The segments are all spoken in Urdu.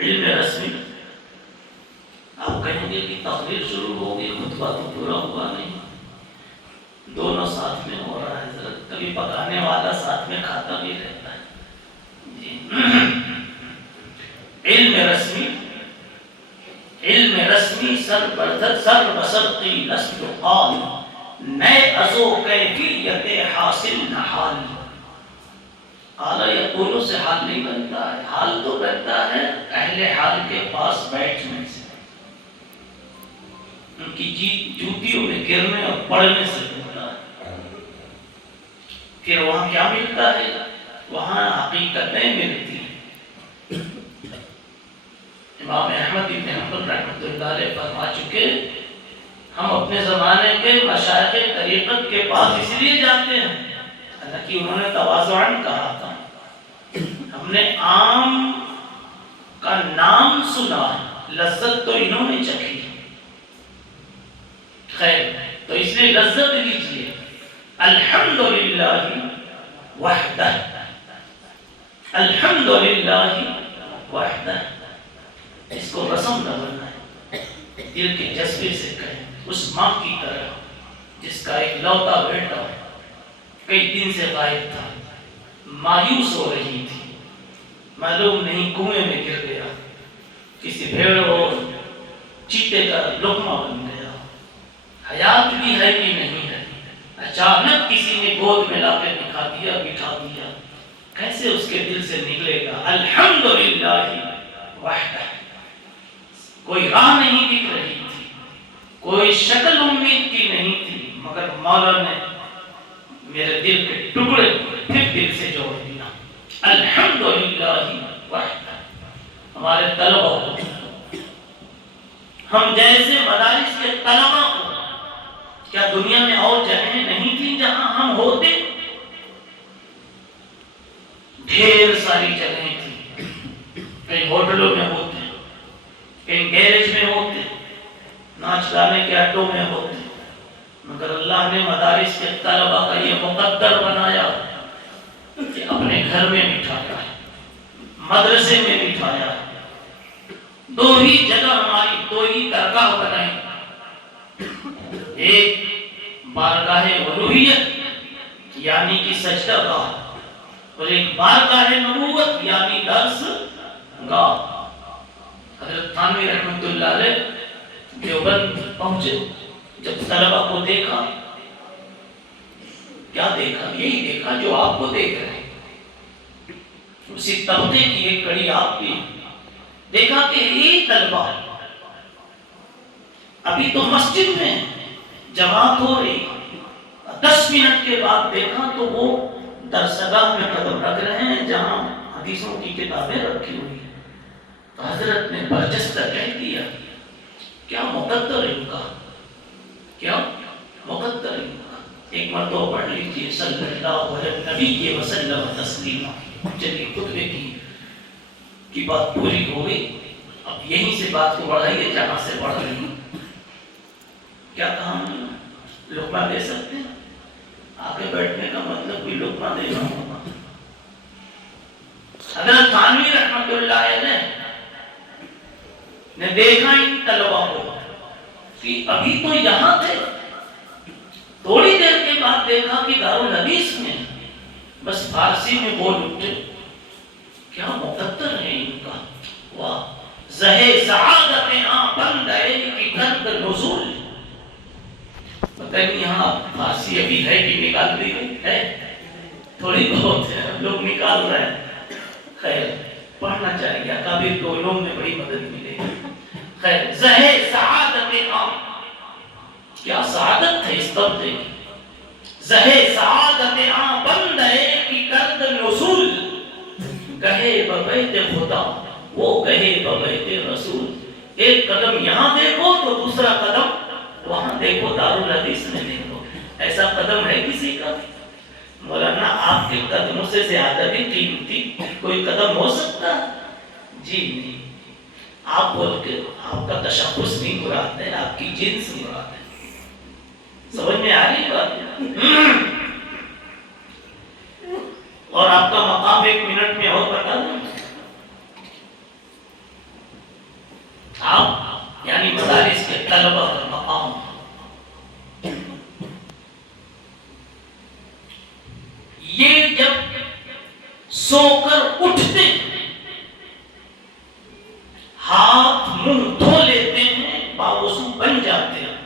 علم رسمی. آپ کہیں گے کہ تقریر شروع ہوگی، خطبہ تو پورا ہوا نہیں. دونوں ساتھ میں ہو رہا ہے حضرت. کبھی پکانے والا ساتھ میں کھاتا بھی رہتا ہے. جی علم رسمی سر بسرقی لست قال، نئے ازو کیفیت حاصل نہ حال. اعلیٰ یقولوں سے حال نہیں بنتا ہے، حال تو بنتا ہے اہل حال کے پاس بیٹھنے سے، ان کی جوتیوں میں گرنے اور پڑھنے سے بنتا ہے. پھر وہاں کیا ملتا ہے؟ وہاں حقیقتیں ملتی ہیں. امام احمد بن حنبل رحمۃ اللہ علیہ فرما چکے، ہم اپنے زمانے کے مشائخ طریقت کے پاس اس لیے جاتے ہیں حالانکہ انہوں نے تواضعاً کہا تھا، ہم نے آم کا نام سنا، لذت تو انہوں نے چکھی. خیر، تو اس لیے لذت لیجیے. الحمدللہ وحدہ، الحمدللہ وحدہ. اس کو رسم نہ بنائیں، دل کے جذبے سے کہیں. اس ماں کی طرح جس کا ایک لوتا بیٹا کئی دن سے غائب تھا، مایوس ہو رہی تھی، معلوم نہیں کنویں میں گر گیا، کسی بھیڑ اور چیتے کا لقمہ بن گیا، حیات بھی ہے کہ نہیں ہے. اچانک کسی نے گود میں لا کے بٹھا دیا. کیسے اس کے دل سے نکلے گا الحمدللہ وحدہ؟ کوئی راہ نہیں دکھ رہی تھی، کوئی شکل امید کی نہیں تھی، مگر مولا نے میرے دل کے ٹکڑے پھر دل سے جوڑ دیا. الحمدللہ وحدہ. ہمارے طلبہ کو، ہم جیسے مدارس کے طلبہ کو، کیا دنیا میں اور جگہیں نہیں تھیں جہاں ہم ہوتے؟ ڈھیر ساری جگہیں تھیں. کئی ہوٹلوں میں ہوتے، کئی گیرج میں ہوتے، ناچ گانے کے اڈوں میں ہوتے، مگر اللہ نے مدارس کے طلبہ کا یہ مقدر بنایا کہ اپنے گھر میں بٹھایا ہے، مدرسے میں بٹھایا ہے. دو ہی جگہ ہماری، دو ہی درگاہ بنائی، ایک بارگاہ الوہیت یعنی کہ سجدہ گاہ، اور ایک بارگاہ نبوت یعنی درس گاہ. حضرت تھانوی رحمۃ اللہ علیہ دیوبند پہنچے، جب طلبہ کو دیکھا، کیا دیکھا؟ یہی دیکھا جو آپ کو دیکھ رہے ہیں. اسی طبقے کی ایک کڑی آپ بھی دیکھا کہ یہ طلبہ ابھی تو مسجد میں جماعت ہو رہی، 10 منٹ کے بعد دیکھا تو وہ درسگاہ میں قدم رکھ رہے ہیں جہاں حدیثوں کی کتابیں رکھی ہوئی ہیں. تو حضرت نے برجستہ کہہ دیا، کیا مقدر ان کا، کیا مقدر ان کا. ایک مرتبہ پڑھ لیجیے صلی اللہ علیہ نبی وسلم تسلیما. چلیے خطبے کی بات پوری ہو گئی، اب یہیں سے بات کو بڑھائیے جہاں سے بڑھ رہی ہوں. کیا کہا ہم نے؟ لقمہ دے سکتے ہیں؟ آگے بیٹھنے کا مطلب بھی لقمہ دینا ہوگا. حضرت تھانوی رحمۃ اللہ علیہ نے دیکھا ان طلبہ کو کہ ابھی تو یہاں تھے، تھوڑی دیر کے بعد دیکھا کہ دارالحدیث میں بس فارسی میں بول اٹھے. کیا مقدر ہے ان کا. واہ، زہے سعادت بند کی گرد نزول. پتہ نہیں یہاں فارسی ابھی ہے کہ نکال دی گئی ہے، تھوڑی بہت ہے، ہم لوگ نکال رہے ہیں. خیر، پڑھنا چاہیے، کبھی تو علوم میں بڑی مدد ملے گی. خیر، زہے سعادت کیا سعادت ہے اس طبقے کی. زہے سعادت بند کی گرد نزول. کہے ببیت خدا وہ کہے ببیت رسول. ایک قدم یہاں دیکھو تو دوسرا قدم وہاں دیکھو، دارالحدیث میں دیکھو. ایسا قدم ہے کسی کا؟ مولانا آپ کے قدموں سے زیادہ بھی قیمتی کوئی قدم ہو سکتا ہے؟ جی نہیں. آپ بول کے آپ کا تشخص نہیں مراد ہے، آپ کی جنس مراد ہے. سمجھ میں آ رہی بات؟ اور آپ کا مقام 1 منٹ میں اور بتا دوں. سو کر اٹھتے ہیں، ہاتھ منہ دھو لیتے ہیں، باوضو بن جاتے ہیں،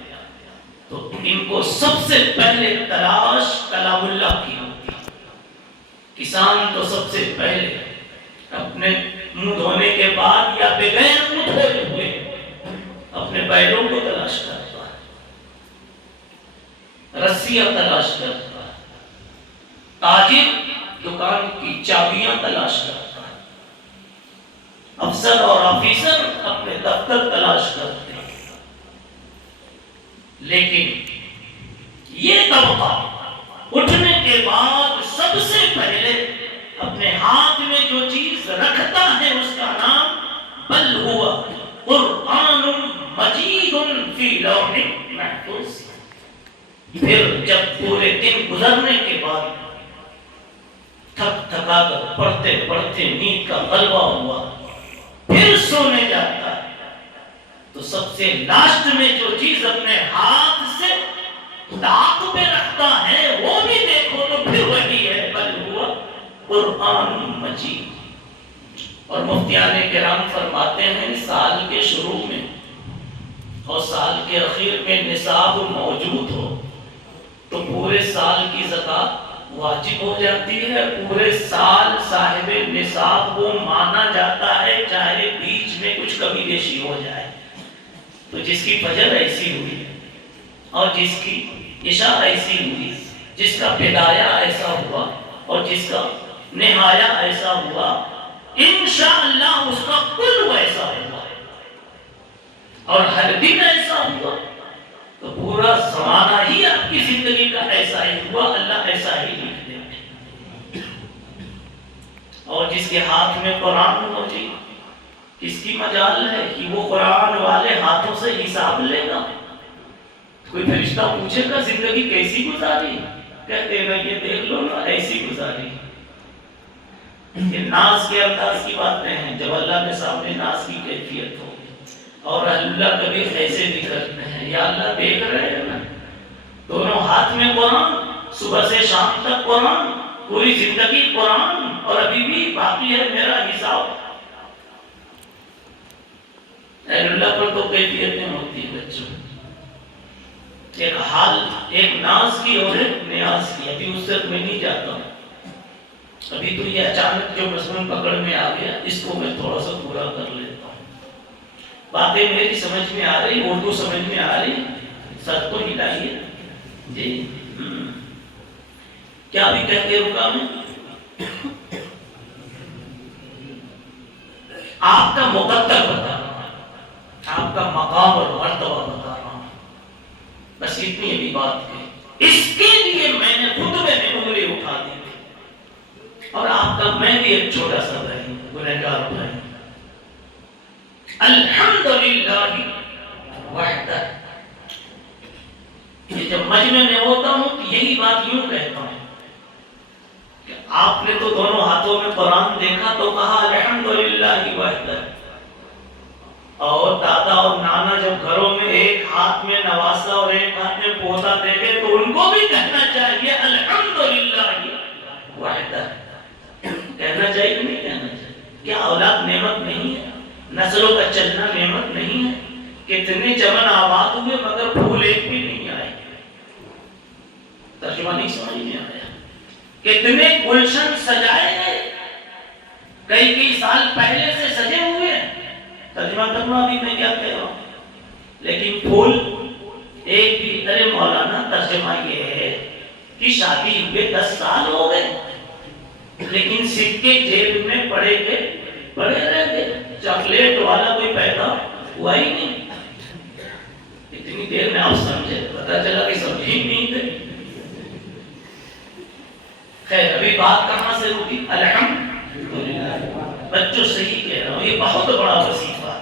تو ان کو سب سے پہلے تلاش کلام اللہ کی ہوتی ہے۔ کسان تو سب سے پہلے اپنے منہ دھونے کے بعد یا بغیر منہ دھوئے ہوئے اپنے بیلوں کو تلاش کرتا ہے، رسیاں تلاش کرتا ہے، تاجر دکان کی چابیاں تلاش کرتا ہے، افسر اور آفیسر اپنے دفتر تلاش کرتے ہیں۔ لیکن یہ طبقہ اٹھنے کے بعد سب سے پہلے اپنے ہاتھ میں جو چیز رکھتا ہے اس کا نام بل ہوا قرآن مجید فی لوح محفوظ۔ پھر جب پورے دن گزرنے کے بعد تھک تھکا کر پڑھتے پڑھتے نیند کا غلبہ ہوا، پھر سونے جاتا ہے، تو سب سے لاسٹ میں جو چیز اپنے ہاتھ سے داغ پہ رکھتا ہے وہ بھی دیکھو تو پھر وہی ہے بل ہوا قرآن مجید۔ اور مفتیان کرام فرماتے ہیں سال کے شروع میں اور سال کے اخیر میں نصاب موجود ہو تو پورے سال کی زکوٰۃ واجب ہو جاتی ہے، پورے سال صاحب نصاب کو مانا جاتا ہے، چاہے بیچ میں کچھ کمی بیشی ہو جائے۔ تو جس کی فجر ایسی ہوئی اور جس کی عشاء ایسی ہوئی، جس کا بدایا ایسا ہوا اور جس کا نہایا ایسا ہوا، انشاءاللہ اس کا کل ویسا ہوا، اور ہر دن ایسا ہوا تو پورا زمانہ ہی آپ کی زندگی کا ایسا ہی ہوا، اللہ ایسا ہی لکھ دے۔ اور جس کے ہاتھ میں قرآن ہو جی، کس کی مجال ہے کہ وہ قرآن والے ہاتھوں سے حساب لے گا؟ کوئی فرشتہ پوچھے گا زندگی کیسی گزاری؟ کہتے ہیں یہ دیکھ لو نا ایسی گزاری۔ یہ ناز کے انداز کی باتیں ہیں، جب اللہ کے سامنے ناز کی کیفیت ہو، اور اللہ کبھی ایسے بھی کرتے ہیں یا اللہ دیکھ رہے ہیں نا، دونوں ہاتھ میں قرآن، صبح سے شام تک قرآن، پوری زندگی قرآن، اور ابھی بھی باقی ہے میرا حساب۔ اللہ پر تو کیفیتیں ہوتی ہیں بچوں، ایک حال، ایک ناز کی اور ایک نیاز کی، ابھی اس تک میں نہیں جاتا ہوں، ابھی تو یہ اچانک جو مضمون پکڑ میں آ گیا اس کو میں تھوڑا سا پورا کر لیتا ہوں۔ باتیں میری سمجھ میں آ رہی، اردو سمجھ میں آ رہی، سر تو ہلائیے جی۔ کیا بھی کہتے رکا میں؟ آپ کا مقدر بتا رہا ہوں، آپ کا مقام اور مرتبہ بتا رہا ہوں، بس اتنی ابھی بات ہے۔ اس کے لیے میں نے خطبے میں انگلی اٹھا دی تھی، اور آپ کا میں بھی ایک چھوٹا سا بھائی گنہگار بھائی، الحمدللہ وحدہ۔ یہ جب مجمع میں ہوتا ہوں تو یہی بات یوں کہتا ہوں کہ آپ نے تو دونوں ہاتھوں میں قرآن دیکھا تو کہا الحمدللہ وحدہ، اور دادا اور نانا جب گھروں میں ایک ہاتھ میں نواسا اور ایک ہاتھ میں پوتا دیکھے تو ان کو بھی کہنا چاہیے الحمدللہ وحدہ۔ کہنا چاہیے کہ نہیں کہنا چاہیے؟ کیا اولاد نعمت نہیں ہے؟ نسلوں کا چلنا نعمت نہیں ہے؟ کتنے چمن آباد ہوئے مگر پھول ایک بھی نہیں آئے۔ ترجمہ نہیں سمجھ میں آیا؟ کتنے گلشن سجائے گئے، کئی سال پہلے سے سجے ہوئے، ترجمہ کرنا بھی میں کیا کہہ رہا ہوں، لیکن پھول ایک بھی۔ ارے مولانا ترجمہ یہ ہے کہ شادی ہوئے 10 سال ہو گئے لیکن سکے جیب میں پڑے رہ گئے، چاکلیٹ والا کوئی پیدا ہوا ہی نہیں۔ اتنی دیر میں آپ سمجھے، پتا چلا کہ سمجھ ہی نہیں تھے۔ خیر ابھی بات کہاں سے ہوگی؟ الحمدللہ۔ بچوں صحیح کہہ رہا ہوں، یہ بہت بڑا وظیفہ ہے۔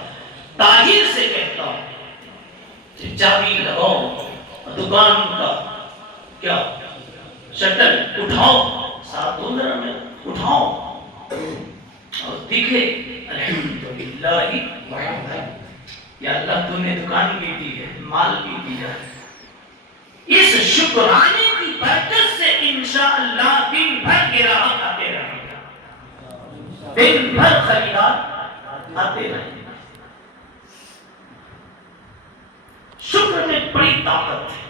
تاجر سے کہتا ہوں چابی لگاؤ دکان کا، کیا شٹر اٹھاؤ، ساتھ دو ذرا میں اٹھاؤ اور دیکھے الحمدللہ وحدہ، یا اللہ تو نے دکان بھی دی ہے، مال بھی دیا ہے، اس شکرانے کی برکت سے انشاءاللہ دن بھر گراہک آتے رہیں گا۔ دن بھر خریدار آتے رہے. شکر میں بڑی طاقت ہے.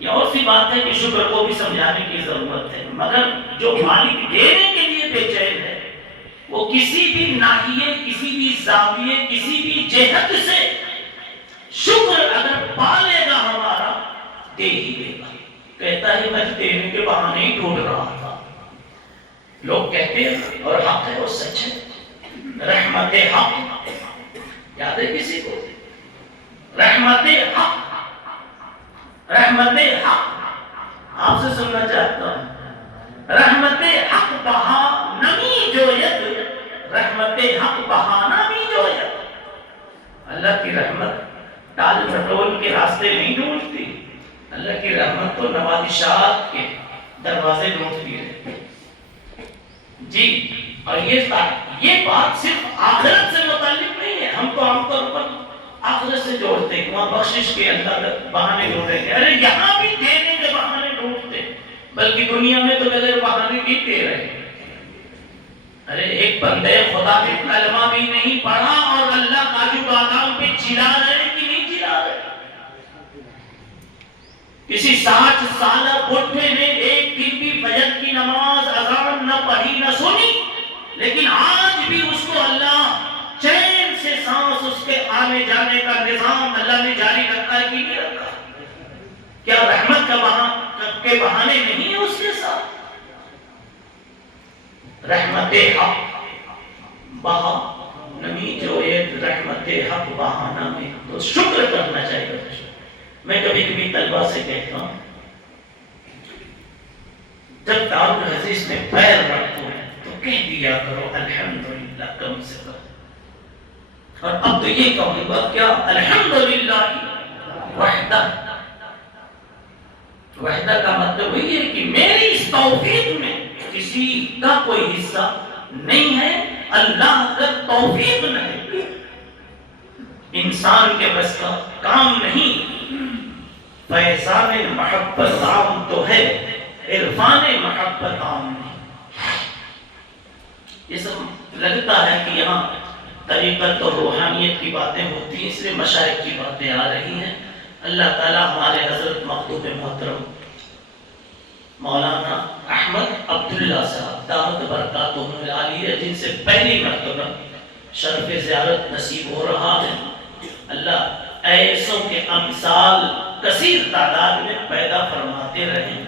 یہ اور سی بات ہے کہ شکر کو بھی سمجھانے کی ضرورت ہے، مگر جو مالک دینے کے لیے بے چین ہے وہ کسی بھی ناحیے، کسی بھی زاویے، کسی بھی جہت سے شکر اگر پالے گا ہمارا دے ہی دے گا. کہتا ہے میں دینے کے بہانے ہی ڈھونڈ رہا تھا. لوگ کہتے ہیں اور حق ہے، وہ سچ ہے. رحمت حق یاد ہے کسی کو؟ رحمت حق، رحمت حق آپ سے سننا چاہتا ہوں. رحمت حق بہا نمی جوید، رحمت حق بہا نمی جوید. اللہ کی رحمت ٹال مٹول کے راستے نہیں ڈھونڈتی. اللہ کی رحمت تو نوازشات کے دروازے ڈھونڈتی ہے. جی، اور یہ بات صرف آخرت سے متعلق نہیں ہے. ہم تو عام طور پر آخرت سے جوڑتے ہیں، وہاں بخشش کے اللہ بہانے ڈھونڈتے ہیں. ارے یہاں بھی دینے کے بہانے ڈھونڈتے ہیں، بلکہ دنیا میں تو بغیر بہانے بھی دے رہے ہیں. ارے ایک بندے خدا نے کلمہ بھی نہیں پڑھا اور اللہ کاجو بادام پہ چلا رہے کہ نہیں چلا رہے. کسی 60 سالہ بڈھے نے ایک دن بھی فجر کی نماز اذان نہ پڑھی نہ سنی، لیکن آج بھی اس کو اللہ چین سے سانس اس کے آنے جانے کا نظام اللہ نے جاری رکھا ہے کہ نہیں رکھا؟ کیا رحمت کے بہانے نہیں ہے اس کے ساتھ؟ رحمت حق بہا نمی جوید، رحمت حق بہانا میں تو شکر کرنا چاہیے. میں کبھی کبھی طلبہ سے کہتا ہوں جب دار العزیز میں پیر رکھتے ہیں تو کہہ دیا کرو الحمدللہ کم سے کم. اور اب تو یہ کہوں گا کیا الحمدللہ وحدہ. وحدہ کا مطلب وہی ہے کہ میری اس توفیق میں کسی کا کوئی حصہ نہیں ہے. اللہ کا توفیق نہیں، انسان کے بس کا کام نہیں. فیضان محبت عام تو ہے، عرفان محبت عام نہیں. یہ سب لگتا ہے کہ یہاں طریقت اور روحانیت کی باتیں ہوتی ہیں، اس لیے مشائخ کی باتیں آ رہی ہیں. اللہ تعالیٰ ہمارے حضرت مخدوم محترم مولانا احمد عبداللہ صاحب دامت برکاتہم العالیہ، جن سے پہلی مرتبہ شرف زیارت نصیب ہو رہا ہے، اللہ ایسوں کے امثال کثیر تعداد میں پیدا فرماتے رہیں،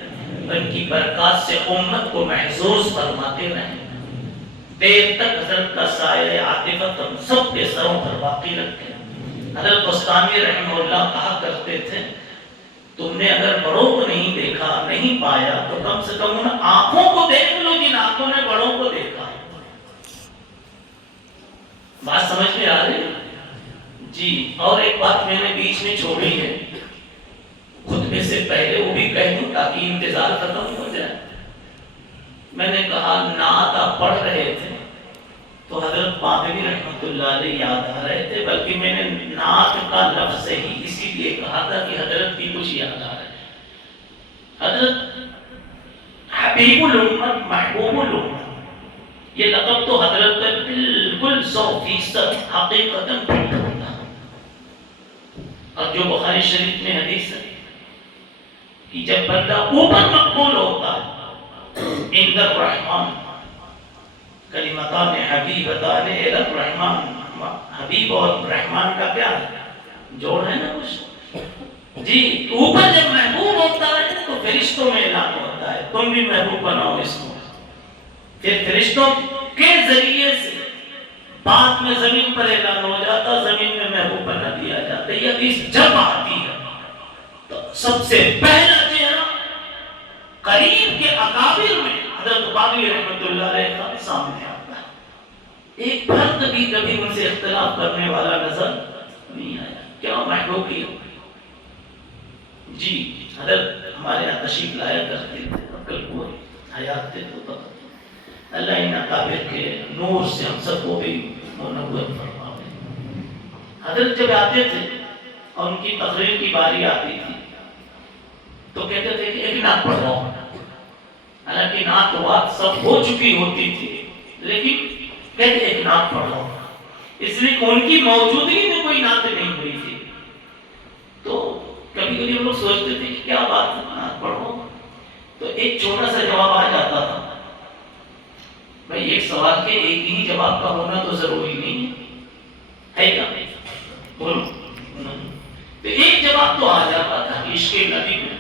ان کی برکات سے امت کو محظوظ فرماتے رہیں. دیر تک حضرت کا سایہ عاطفت ہم سب کے سروں پر باقی رکھیں. حضرت بستانی رحمہ اللہ کہا کرتے تھے تم نے اگر بڑوں کو نہیں دیکھا، نہیں پایا، تو کم سے کم ان آنکھوں کو دیکھ لو جن آنکھوں نے بڑوں کو دیکھا. بات سمجھ میں آ رہی ہے؟ جی. اور ایک بات میں نے بیچ میں چھوڑی ہے، خطبے سے پہلے وہ بھی کہہ دوں تاکہ انتظار ختم ہو جائے. میں نے کہا نعت آپ پڑھ رہے تھے تو حضرت پاکوی رحمۃ اللہ علیہ یاد آ رہے تھے، بلکہ میں نے نعت کا لفظ ہی اسی لیے کہا تھا کہ حضرت بھی کچھ یاد آ رہے ہیں. حضرت حبیب الامت، محبوب الامت، یہ لقب تو حضرت کا بالکل 100% حقیقتاً پڑھتا ہوتا. اور جو بخاری شریف میں حدیث ہے کہ جب بندہ اوپر مقبول ہوتا ہے عند الرحمن کلمتان حبیبتان الی الرحمن، حبیب اور رحمان کا کیا ہے؟ جوڑ ہے نا کچھ. جی، اوپر جب محبوب ہوتا ہے تو فرشتوں میں اعلان ہوتا ہے تم بھی محبوب بناؤ اس کو. پھر فرشتوں کے ذریعے سے بعد میں زمین پر اعلان ہو جاتا، زمین میں محبوب بنا دیا جاتا. یہ حدیث جب آتی ہے تو سب سے پہلا چہرہ قریب کے اکابر میں حضرت باقی رحمت اللہ علیہ کا سامنے آتا ہے. ایک فرد بھی کبھی ان سے اختلاف کرنے والا نظر نہیں آیا. کیا محبوبیت. جی، حضرت ہمارے یہاں تشریف لایا کرتے تھے، عقل پور حیات تھے تو اللہ ان اکابر کے نور سے ہم سب کو بھی منور فرمائے. حضرت جب آتے تھے اور ان کی تقریر کی باری آتی تھی تو کہتے تھے کہ ایک نعت پڑھ رہا ہوں. حالانکہ نعت وات سب ہو چکی ہوتی تھی، لیکن کہتے ایک نعت پڑھو، اس لیے ان کی موجودگی میں کوئی نعت نہیں ہوئی تھی. تو کبھی کبھی ہم لوگ سوچتے تھے کہ کیا بات ہے نعت پڑھو، تو ایک چھوٹا سا جواب آ جاتا تھا. بھائی ایک سوال کے ایک ہی جواب کا ہونا تو ضروری نہیں ہے کیا؟ بولو. تو ایک جواب تو آ جاتا تھا عشق نبی میں،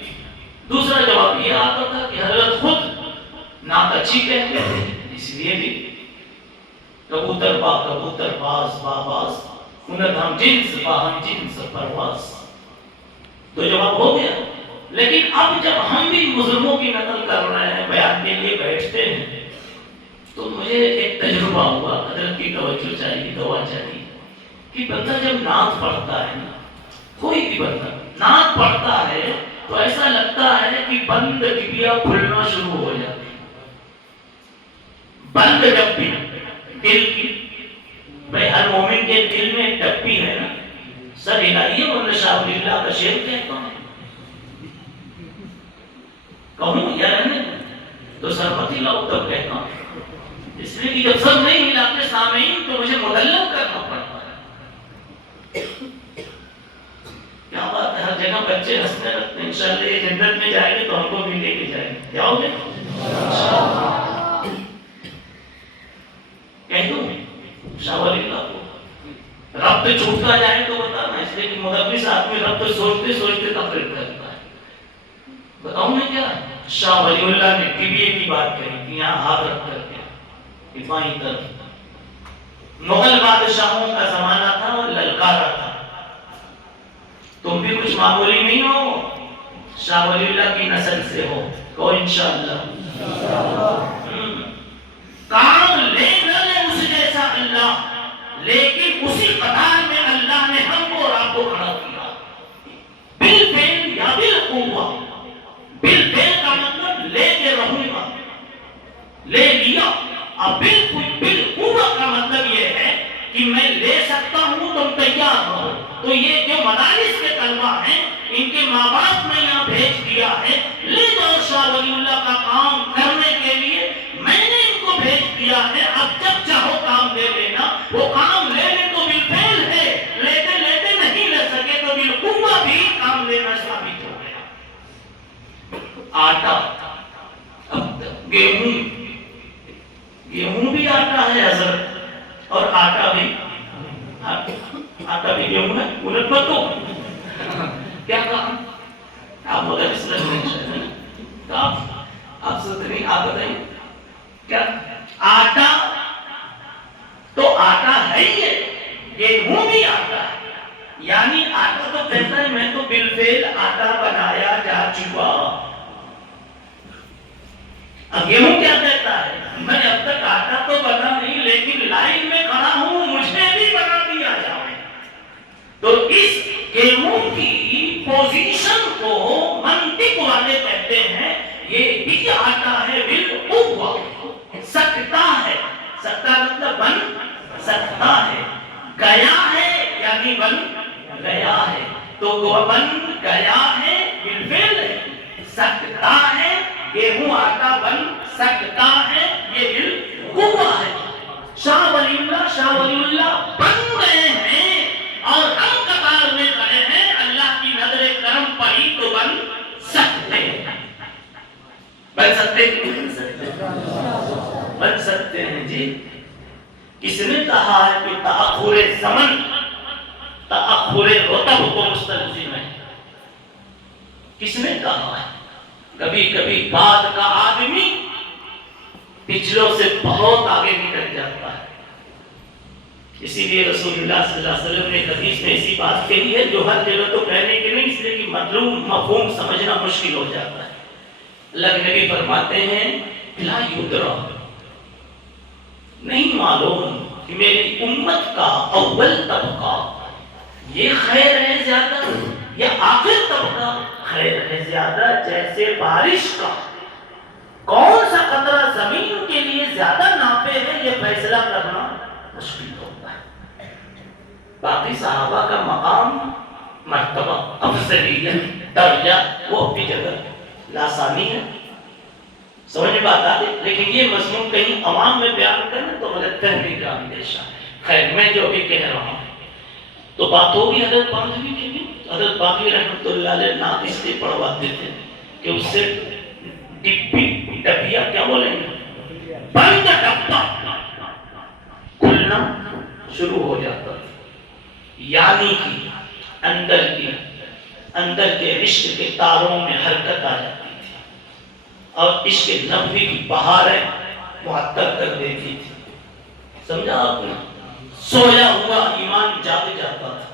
دوسرا جواب یہ آتا تھا کہ حضرت خود نعت اچھی کہتے تھے، اس لیے بھی کبوتر با کبوتر باز با باز انت ہم جنس با ہم جنس پرواز. تو جواب ہو گیا. لیکن اب جب ہم بھی بزرگوں کی نقل کر رہے ہیں، بیان کے لیے بیٹھتے ہیں، تو مجھے ایک تجربہ ہوا. حضرت کی توجہ چاہیے، دعا چاہیے کہ بندہ جب نعت پڑھتا ہے نا، کوئی بھی بندہ نعت پڑھتا ہے تو ایسا لگتا ہے کہ بند ڈبیا کھلنا شروع ہو جاتی. بند ڈبی دل کی، بھائی ہر مومن کے دل میں ایک ڈبی ہے نا. سر ہلائیے ورنہ شاہ ولی اللہ کا شعر کہتا ہوں. کہوں یا رہنے تو سر مت ہلاؤ تب کہتا ہوں. اس لیے کہ جب سب نہیں ہلاتے سامعین تو مجھے مدلل کرنا پڑتا ہے. کیا بات ہے، ہر جگہ بچے ہنسنے لگتے ہیں. انشاءاللہ یہ جنت میں جائیں گے تو ہم کو بھی لے کے جائیں گے. جاؤ گے؟ کہہ دوں شاہ ولی اللہ کو ربط چھوٹتا جائے تو بتانا. اس لیے کہ مدرس آدمی ربط سوچتے سوچتے تقریر کرتا ہے. بتاؤں میں کیا؟ شاہ ولی اللہ نے ٹیبیے کی بات کہی تھی، یہاں ہاتھ رکھ کر کے بائیں طرف. مغل بادشاہوں کا زمانہ تھا اور للکارا تھا. تم بھی کچھ معمولی نہیں ہو، شاہ ولی اللہ کی نسل سے ہو. کہو انشاءاللہ. کام لے نہ لے اس جیسا اللہ، لیکن اسی قطار میں اللہ نے ہم کو اور آپ کو کھڑا کیا. بالفعل یا بالقوہ. بالفعل کا مطلب لے کے رہوں گا، لے لیا. اور بالقوہ کا مطلب یہ ہے کہ میں لے سکتا ہوں، تم تیار رہو. تو یہ جو مدارس کے طلبہ ہیں، ان کے ماں باپ نے یہاں بھیج دیا ہے، لے جاؤ شاہ ولی اللہ کا کام کرنے کے لیے. میں نے ان کو بھیج دیا ہے، اب جب چاہو کام لے لینا. وہ کام لے لے تو بالفعل ہے، لیتے لیتے نہیں لے سکے تو بالقوہ بھی کام لینا ثابت ہو گیا. آٹا، اب گیہوں بھی آٹا ہے حضرت، اور آٹا بھی گیہوں ہے. انہیں پتو کیا کہا آپ مگر اس لئے تو آپ ستنی آپ بتائیں کیا آٹا تو آٹا ہے ہی ہے، گیہوں بھی آٹا ہے. یعنی آٹا تو کہتا ہے میں تو بالفعل آٹا بنایا جا چکا. اب گیہوں کیا کہتا ہے؟ میں اب تک آٹا تو بنا نہیں، لیکن لائن میں کھڑا ہوں، مجھے بھی بنا دیا جائے. تو اس گیہوں کی پوزیشن کو منطق والے کہتے ہیں یہ بھی آٹا ہے بالقوہ. سکتا ہے، سکتا مطلب بن سکتا ہے. گیا ہے یعنی بن گیا ہے. تو وہ بن گیا ہے بالفعل ہے. سکتا ہے، گیہوں آٹا بن سکتا ہے، یہ بالقوہ ہے. شاہ ولی اللہ بن گئے ہیں اور ہم قطار میں کھڑے ہیں. اللہ کی نظر کرم پڑی تو بن سکتے ہیں. بن سکتے بن سکتے ہیں جی. کس نے کہا ہے کہ تأخر زمن تأخر رتب کو مستلزم ہے؟ کس نے کہا ہے؟ کبھی کبھی بعد کا آدمی پچھلوں سے بہت آگے نکل جاتا ہے. اسی لیے رسول اللہ صلی اللہ علیہ وسلم نے حدیث میں اسی بات کے لیے جو ہر جگہ تو کہنے کے نہیں، اس لیے کہ مطلوب مفہوم سمجھنا مشکل ہو جاتا ہے. اللہ کے نبی فرماتے ہیں لا یدرا، نہیں معلوم کہ میری امت کا اول طبقہ یہ خیر ہے زیادہ یا آخر طبقہ خیر ہے زیادہ. جیسے بارش کا کون سا قطرہ زمین کے لیے زیادہ نافع ہے، یہ فیصلہ کرنا مشکل ہوتا ہے. باقی صحابہ کا مقام، مرتبہ، افضلیت، درجہ وہ اپنی جگہ لاسانی ہے. سمجھ بات آتی. لیکن یہ مضمون کہیں عوام میں بیان کرنا غلط فہمی کا اندیشہ ہے۔ خیر میں جو بھی کہہ رہا ہوں تو بات ہوگی حضرت باندھوی کی بھی۔ حضرت باندھوی رحمۃ اللہ علیہ نعت اس لیے پڑھواتے تھے کہ اس سے ڈبیا کیا بولیں گے، بند ڈبا کھلنا شروع ہو جاتا تھا، یعنی کہ اندر کے عشق کے تاروں میں حرکت آ جاتی تھی اور عشق نبوی کی بہاریں معطل کر دیتی تھی۔ سمجھا آپ نے؟ سویا ہوا ایمان جاگ جاتا تھا،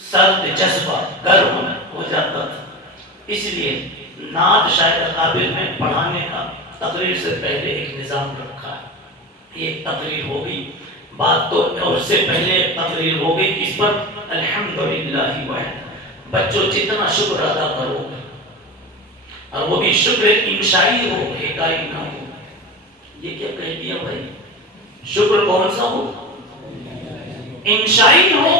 سرد جذبہ گرم ہو جاتا تھا۔ اس لیے نعت شاعر قابل میں پڑھانے کا تقریر سے پہلے ایک نظام رکھا ہے۔ یہ تقریر ہوگی بات تو، اور اس سے پہلے تقریر ہوگی کس پر؟ الحمدللہ وحدہ۔ بچوں جتنا شکر ادا کرو گے، اور وہ بھی شکر انشائی ہو، حکائی نہ ہو۔ یہ کیا کہہ دیا بھائی؟ شکر کون سا ہو؟ انشائی ہو،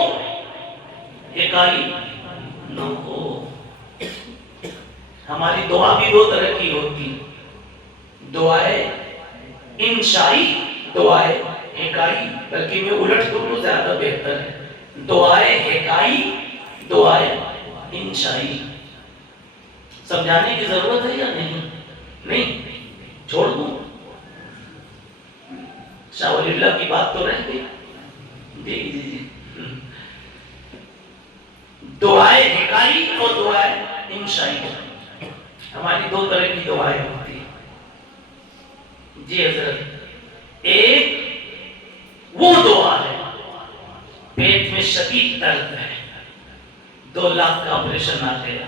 حکائی نہ ہو۔ ہماری دعا بھی دو طرح کی ہوتی، دعائے انشائی، دعائے حکائی، بلکہ میں الٹ دوں تو زیادہ بہتر ہے، دعائے حکائی، دعائے انشائی۔ سمجھانے کی ضرورت ہے یا نہیں؟ نہیں چھوڑ دوں؟ شاہ ولی اللہ کی بات تو رہ گئی۔ جی دعائے حکائی اور دعائے انشائی، ہماری دو طرح کی دعائیں ہوتی ہیں۔ جی حضرت، ایک وہ دعا ہے پیٹ میں شدید درد ہے، 2 لاکھ کا آپریشن آ گیا،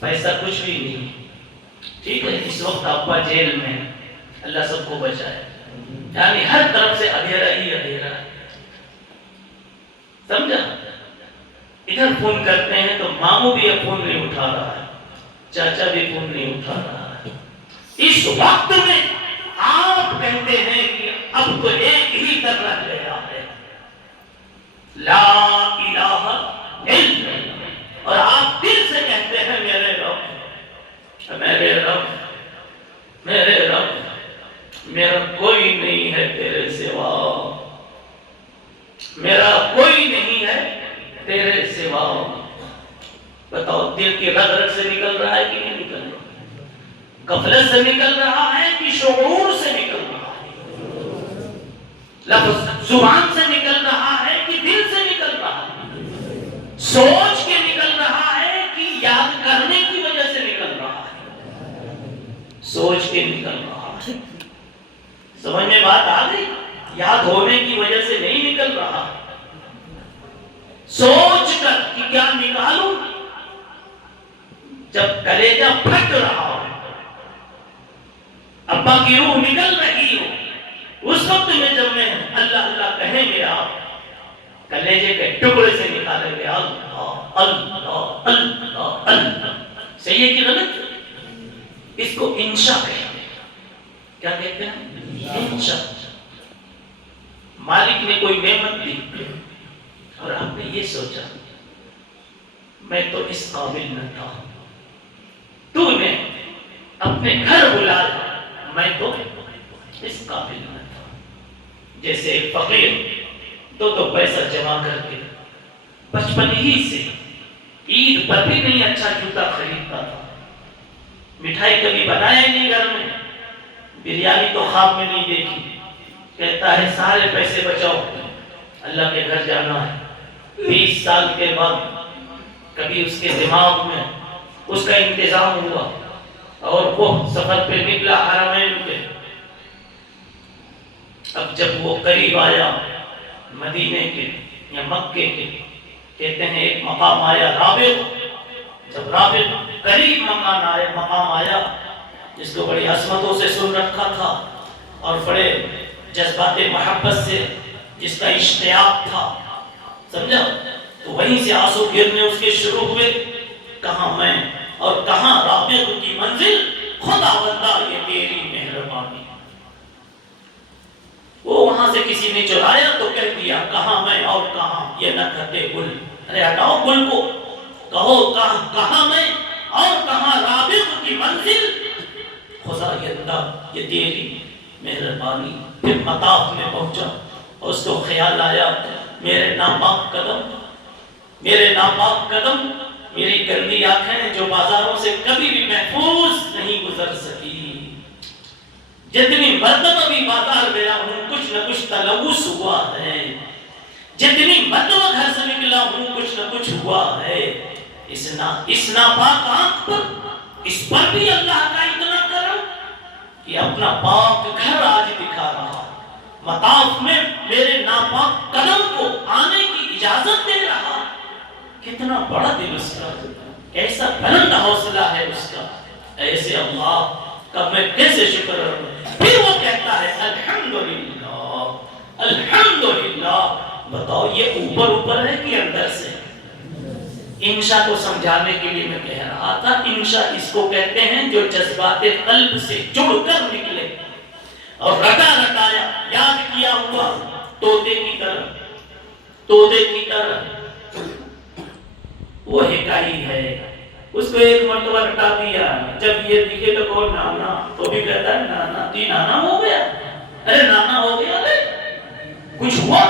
پیسہ کچھ بھی نہیں، ٹھیک ہے، اس وقت ابا جیل میں، اللہ سب کو بچائے، یعنی ہر طرف سے اندھیرا ہی اندھیرا ہے۔ سمجھا؟ ادھر فون کرتے ہیں تو ماموں بھی اب فون نہیں اٹھا رہا ہے، چاچا بھی فون نہیں اٹھا رہا ہے۔ اس وقت میں آپ کہتے ہیں کہ اب تو ایک ہی در رہ گیا ہے، لا الہ الا اللہ، اور آپ دل سے کہتے ہیں میرے رب، میرے رب، میرے رب، میرا کوئی نہیں ہے تیرے سوا، میرا کوئی نہیں ہے تیرے سوا۔ بتاؤ دل کی رگ رگ سے نکل رہا ہے کہ نہیں نکل رہا؟ غفلت سے نکل رہا ہے کہ شعور سے نکل رہا ہے؟ لفظ زبان سے نکل رہا ہے کہ دل سے نکل رہا ہے؟ سوچ کے نکل رہا ہے کہ یاد کرنے کی وجہ سے نکل رہا ہے؟ سوچ کے نکل رہا ہے۔ سمجھ میں بات آ گئی؟ یاد ہونے کی وجہ سے نہیں نکل رہا، سوچ کر کہ کیا نکالوں، جب کلیجہ پھٹ رہا ہو، ابا کی روح نکل رہی ہو، اس وقت میں جب میں اللہ اللہ کہیں گے، آپ کلیجے کے ٹکڑے سے نکالیں گے اللہ اللہ اللہ اللہ۔ صحیح ہے کہ غلط؟ اس کو انشا کہتے ہیں۔ کیا کہتے ہیں؟ انشا۔ مالک نے کوئی نعمت دی اور آپ نے یہ سوچا میں تو اس قابل نہ تھا، تو نے اپنے گھر بلا لیا، میں تو اس قابل نہ تھا۔ جیسے ایک فقیر دو پیسہ جمع کر کے بچپن ہی سے عید پر بھی نہیں اچھا جوتا خریدتا تھا، مٹھائی کبھی بنایا نہیں گھر میں، بریانی تو خواب میں نہیں دیکھی، کہتا ہے سارے پیسے بچاؤ اللہ کے گھر جانا ہے۔ 20 سال کے بعد کبھی اس کے دماغ میں اس کا انتظام ہوا اور وہ سفر پہ نکلا حرمین پہ۔ اب جب وہ قریب آیا مدینے کے یا مکے کے، کہتے ہیں ایک مقام آیا رابغ، جب رابغ قریب مقام آیا جس کو بڑی عظمتوں سے سن رکھا تھا اور بڑے جذبات محبت سے جس کا اشتیاق تھا، سمجھا؟ تو وہیں سے آنسو گرنے اس کے شروع ہوئے، کہاں میں اور کہاں رابغ کی منزل، خدا بندہ یہ تیری مہربانی۔ وہ وہاں سے کسی نے چرایا تو کہہ دیا کہاں میں اور کہاں یہ نہ کہتے گل، ارے ہٹاؤ گل کو، کہو کہاں میں اور کہاں رابغ کی منزل، خدا یہ تیری مہربانی. پھر مطاف میں پہنچا. اس کو خیال آیا میرے ناپاک قدم میری گندی آنکھیں جو بازاروں سے کبھی بھی محفوظ نہیں گزر سکی. جتنی مرتبہ بھی بازار گیا ہوں کچھ نہ کچھ تلوث ہوا ہے. جتنی مرتبہ گھر سے نکلا ہوں کچھ نہ کچھ ہوا ہے. اس ناپاک آنکھ پر اس پر بھی اللہ کا اتنا کرم کہ اپنا پاک گھر آج دکھا رہا. مطاف میں میرے ناپاک قدم کو آنے کی اجازت دے رہا. کتنا بڑا دل اس کا, کیسا بلند حوصلہ ہے اس کا. ایسے اللہ کا میں کیسے شکر کروں. پھر وہ کہتا ہے الحمدللہ الحمدللہ. بتاؤ یہ اوپر ہے کہ اندر سے؟ انشاء کو سمجھانے کے لیے میں کہہ رہا تھا, انشاء اس کو کہتے ہیں جو جذبات قلب سے جڑ کر نکلے اور رٹا رٹایا یاد کیا ہوا طوطے کی طرح وہ حکائی ہے. اس کو ایک مرتبہ رٹا دیا, جب یہ دکھے تو کہو نانا, تو بھی کہتا ہے نانا. تی نانا ہو گیا, ارے نانا ہو گیا, ارے کچھ ہوا,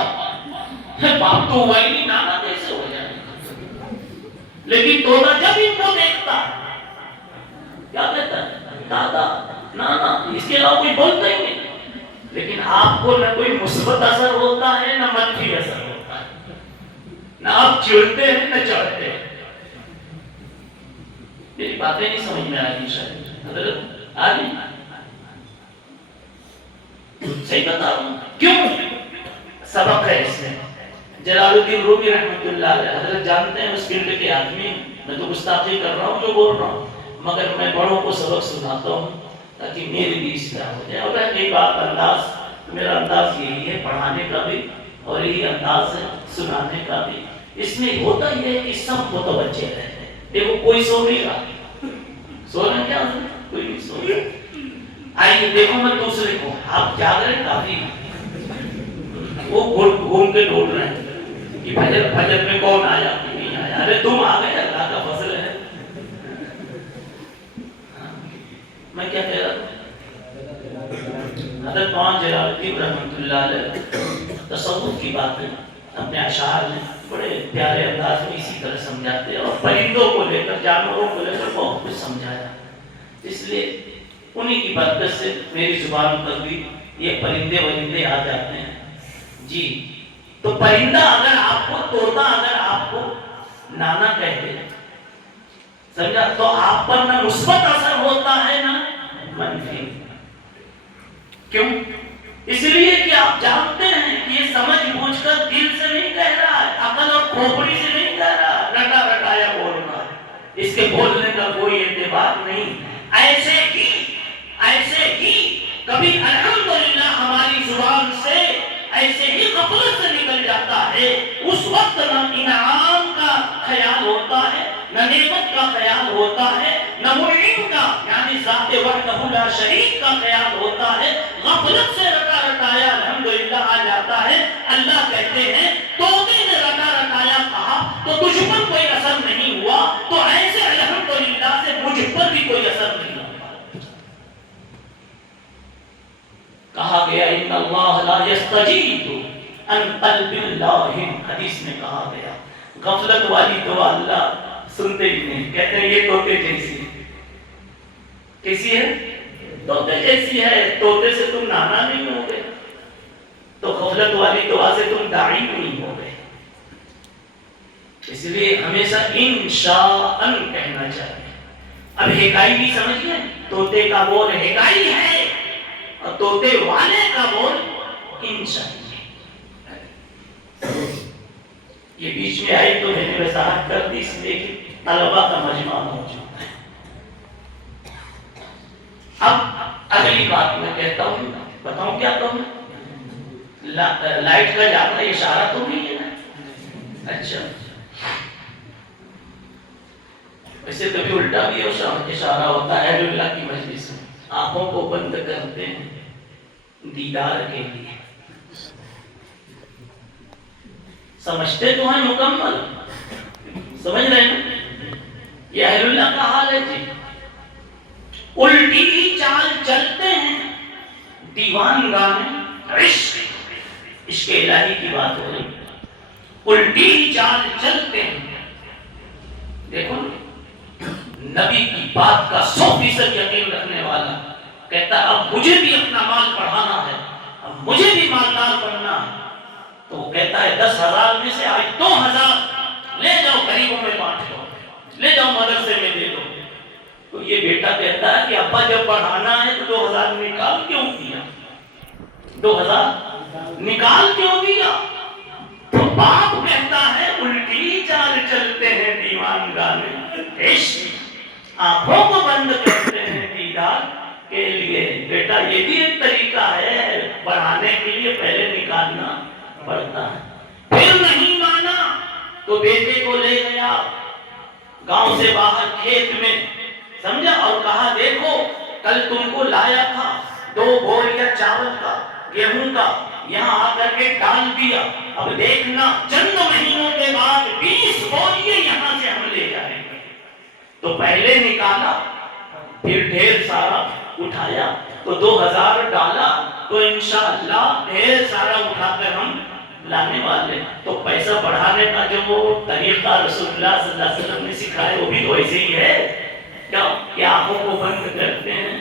باپ تو ہوا ہی نہیں, نانا کیسے ہو جائے. لیکن طوطا جب ان کو دیکھتا کیا کہتا ہے دادا نانا, اس کے علاوہ کوئی بولتا ہی نہیں. لیکن آپ کو نہ کوئی مثبت اثر ہوتا ہے نہ منفی اثر ہوتا ہے, نہ آپ چڑھتے ہیں نہ چڑھتے ہیں. میری باتیں نہیں سمجھ میں آ رہی شاید حضرت, آ رہی صحیح بتا رہا ہوں. کیوں سبق ہے اس میں. جلال الدین رومی رحمۃ اللہ علیہ حضرت جانتے ہیں اس فیلڈ کے آدمی, میں تو گستاخی کر رہا ہوں جو بول رہا ہوں, مگر میں بڑوں کو سبق سناتا ہوں تاکہ میری بھی اصلاح ہو جائے. اور ایک بات, میرا انداز یہی ہے پڑھانے کا بھی اور یہی انداز ہے سنانے کا بھی. اس میں ہوتا یہ ہے کہ سب متوجہ رہتے ہیں. دیکھو کوئی سو نہیں رہا, سو رہا کیا کوئی نہیں سو رہا. آئیے دیکھو میں دوسرے کو, آپ جاگ رہے کافی, وہ گھوم کے ڈھونڈ رہے ہیں کہ فجر میں کون آیا نہیں آیا. ارے تم آ گئے, اللہ کا فضل ہے. میں کیا کہہ رہا تھا, حضرت مولانا جلال الدین رحمۃ اللہ علیہ تصوف کی باتیں اپنے اشعار میں بڑے پیارے انداز میں اسی طرح سمجھاتے ہیں, اور پرندوں کو لے کر جانوروں کو لے کر بہت کچھ سمجھایا. اس لیے انہی کی برکت سے میری زبان پر بھی یہ پرندے آ جاتے ہیں. جی تو پرندہ اگر آپ کو, طوطا اگر آپ کو نانا کہتے ہیں, سمجھا, تو آپ پر نہ مثبت اثر ہوتا ہے نہ منفی. کیوں؟ اس لیے کہ آپ جانتے ہیں کہ یہ سمجھ بوجھ کر دل سے نہیں کہہ رہا ہے, عقل اور کھوپڑی سے نہیں کہہ رہا, رٹا رٹایا بول رہا ہے. اس کے بولنے کا کوئی اعتبار نہیں. ایسے ہی کبھی الحمدللہ ہماری زبان سے ایسے ہی غفلت سے نکل جاتا ہے. اس وقت نہ انعام کا خیال ہوتا ہے, نہ نعمت کا خیال ہوتا ہے, نہ منعم کا یعنی ذات وحدہ لا شریک کا خیال ہوتا ہے. غفلت سے رٹا رٹایا الحمدللہ آ جاتا ہے. اللہ کہتے ہیں طوطے نے رٹا رٹایا کہا تو تجھ پر کوئی اثر نہیں ہوا, تو ایسے الحمدللہ سے مجھ پر بھی کوئی اثر نہیں ہوا. کہا گیا ان اللہ لا یستجیب ان قلب اللہ, حدیث میں کہا گیا غفلت والی دعا اللہ سنتے ہی نہیں. کہتے ہیں یہ طوطے جیسی ہے. کیسی ہے؟ طوطے جیسی ہے. طوطے سے تم نانا نہیں ہو گئے, تو غفلت والی دعا سے تم داعی نہیں ہو گئے. اس لیے ہمیشہ انشاء کہنا چاہیے. اب ہکائی بھی سمجھئے, طوطے کا بول ہکائی ہے اور طوطے والے کا بول انشاء. یہ بیچ میں آئی تو میں نے وضاحت کر دی, اس لیے کہ طلبہ کا مجمع موجود ہے. اب اگلی بات میں کہتا ہوں, بتاؤں کیا کہوں, لائٹ کا جاتا ہے اشارہ تو نہیں ہے نا. اچھا ویسے کبھی الٹا بھی اشارہ ہوتا ہے. اہل اللہ کی مجلس میں آنکھوں کو بند کرتے ہیں دیدار کے لیے. سمجھتے تو ہیں مکمل, سمجھ رہے ہیں, یہ اہل اللہ کا حال ہے. جی الٹی ہی چال چلتے ہیں دیوان گانے عشق الہی کی بات ہو رہی، الٹی چال چلتے ہیں. دیکھو نبی کی بات کا 100% یقین رکھنے والا کہتا ہے اب مجھے بھی اپنا مال بڑھانا ہے، اب مجھے بھی مالدار بننا ہے. تو وہ کہتا ہے 10,000 میں سے آج 2,000 لے جاؤ غریبوں میں بانٹ دو، لے جاؤ مدرسے میں دے دو. تو یہ بیٹا کہتا ہے کہ ابا جب بڑھانا ہے تو 2,000 نکال کیوں دیا، 2,000 نکال کیوں دیا. تو باپ کہتا ہے الٹی چال چلتے ہیں دیوان گانے، عشق آنکھوں کو بند کرتے ہیں دیدار کے لیے. بیٹا یہ بھی ایک طریقہ ہے، بڑھانے کے لیے پہلے نکالنا پڑتا ہے. پھر نہیں مانا تو بیٹے کو لے گیا گاؤں سے باہر کھیت میں، سمجھا، اور کہا دیکھو کل تم کو لایا تھا 2 بوریاں چاول کا، گیہوں کا، یہاں آ کر کے ڈال دیا، اب دیکھنا چند مہینوں کے بعد 20 بوریاں یہاں سے ہم لے جائیں گے. تو پہلے نکالا پھر ڈھیر سارا اٹھایا، تو 2,000 ڈالا تو انشاءاللہ ڈھیر سارا اٹھا کر ہم لانے والے. تو پیسہ بڑھانے کا جو وہ طریقہ رسول اللہ صلی اللہ علیہ وسلم نے سکھایا وہ بھی تو ایسے ہی ہے. کیا آنکھوں کو بند کرتے ہیں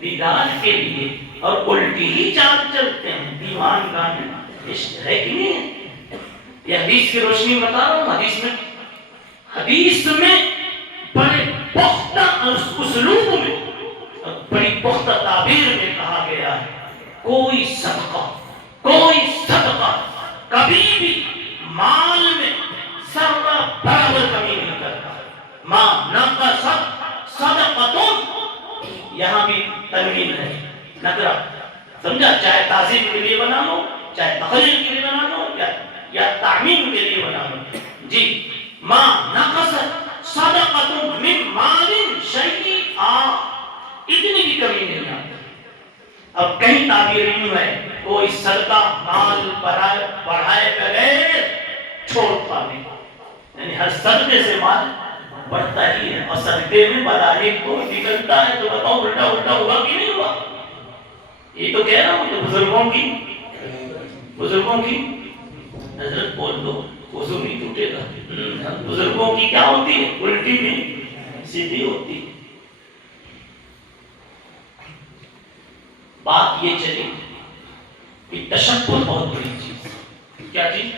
دیدار کے لیے اور الٹی ہی چال چلتے ہیں دیوان گانے، عشق ہے کہ نہیں ہے. یہ حدیث کی روشنی بتا رہا ہوں. حدیث میں بڑے پختہ اسلوب میں، بڑی پختہ تعبیر میں کہا گیا ہے کوئی صدقہ کبھی بھی مال میں ذرہ برابر کمی نہیں کرتا. ماں نقصت صدقۃ، یہاں بھی تنوین ہے، نکرہ، سمجھا، چاہے تعظیم کے لیے بنا لو، چاہے تقریر کے لیے بنا لو، یا تعمیم کے لیے بنا لو. جی ماں نقصت صدقۃ من مال شیئا، اتنی بھی کمی نہیں آتی. اب کہیں تعبیر یوں ہے کوئی صدقہ مال بڑھائے بغیر چھوڑتا نہیں، یعنی ہر صدقے سے مال بڑھتا ہی ہے. اور صدقے میں بظاہر کو نکلتا ہے تو بتاؤ الٹا ہوا کہ نہیں ہوا. یہ تو کہہ رہا ہوں کہ بزرگوں کی حضرت بول دو وضو نہیں ٹوٹے گا. بزرگوں کی کیا ہوتی ہے، الٹی بھی سیدھی ہوتی ہے. بات یہ چلی کہ تشکر بہت بڑی چیز ہے. کیا چیز؟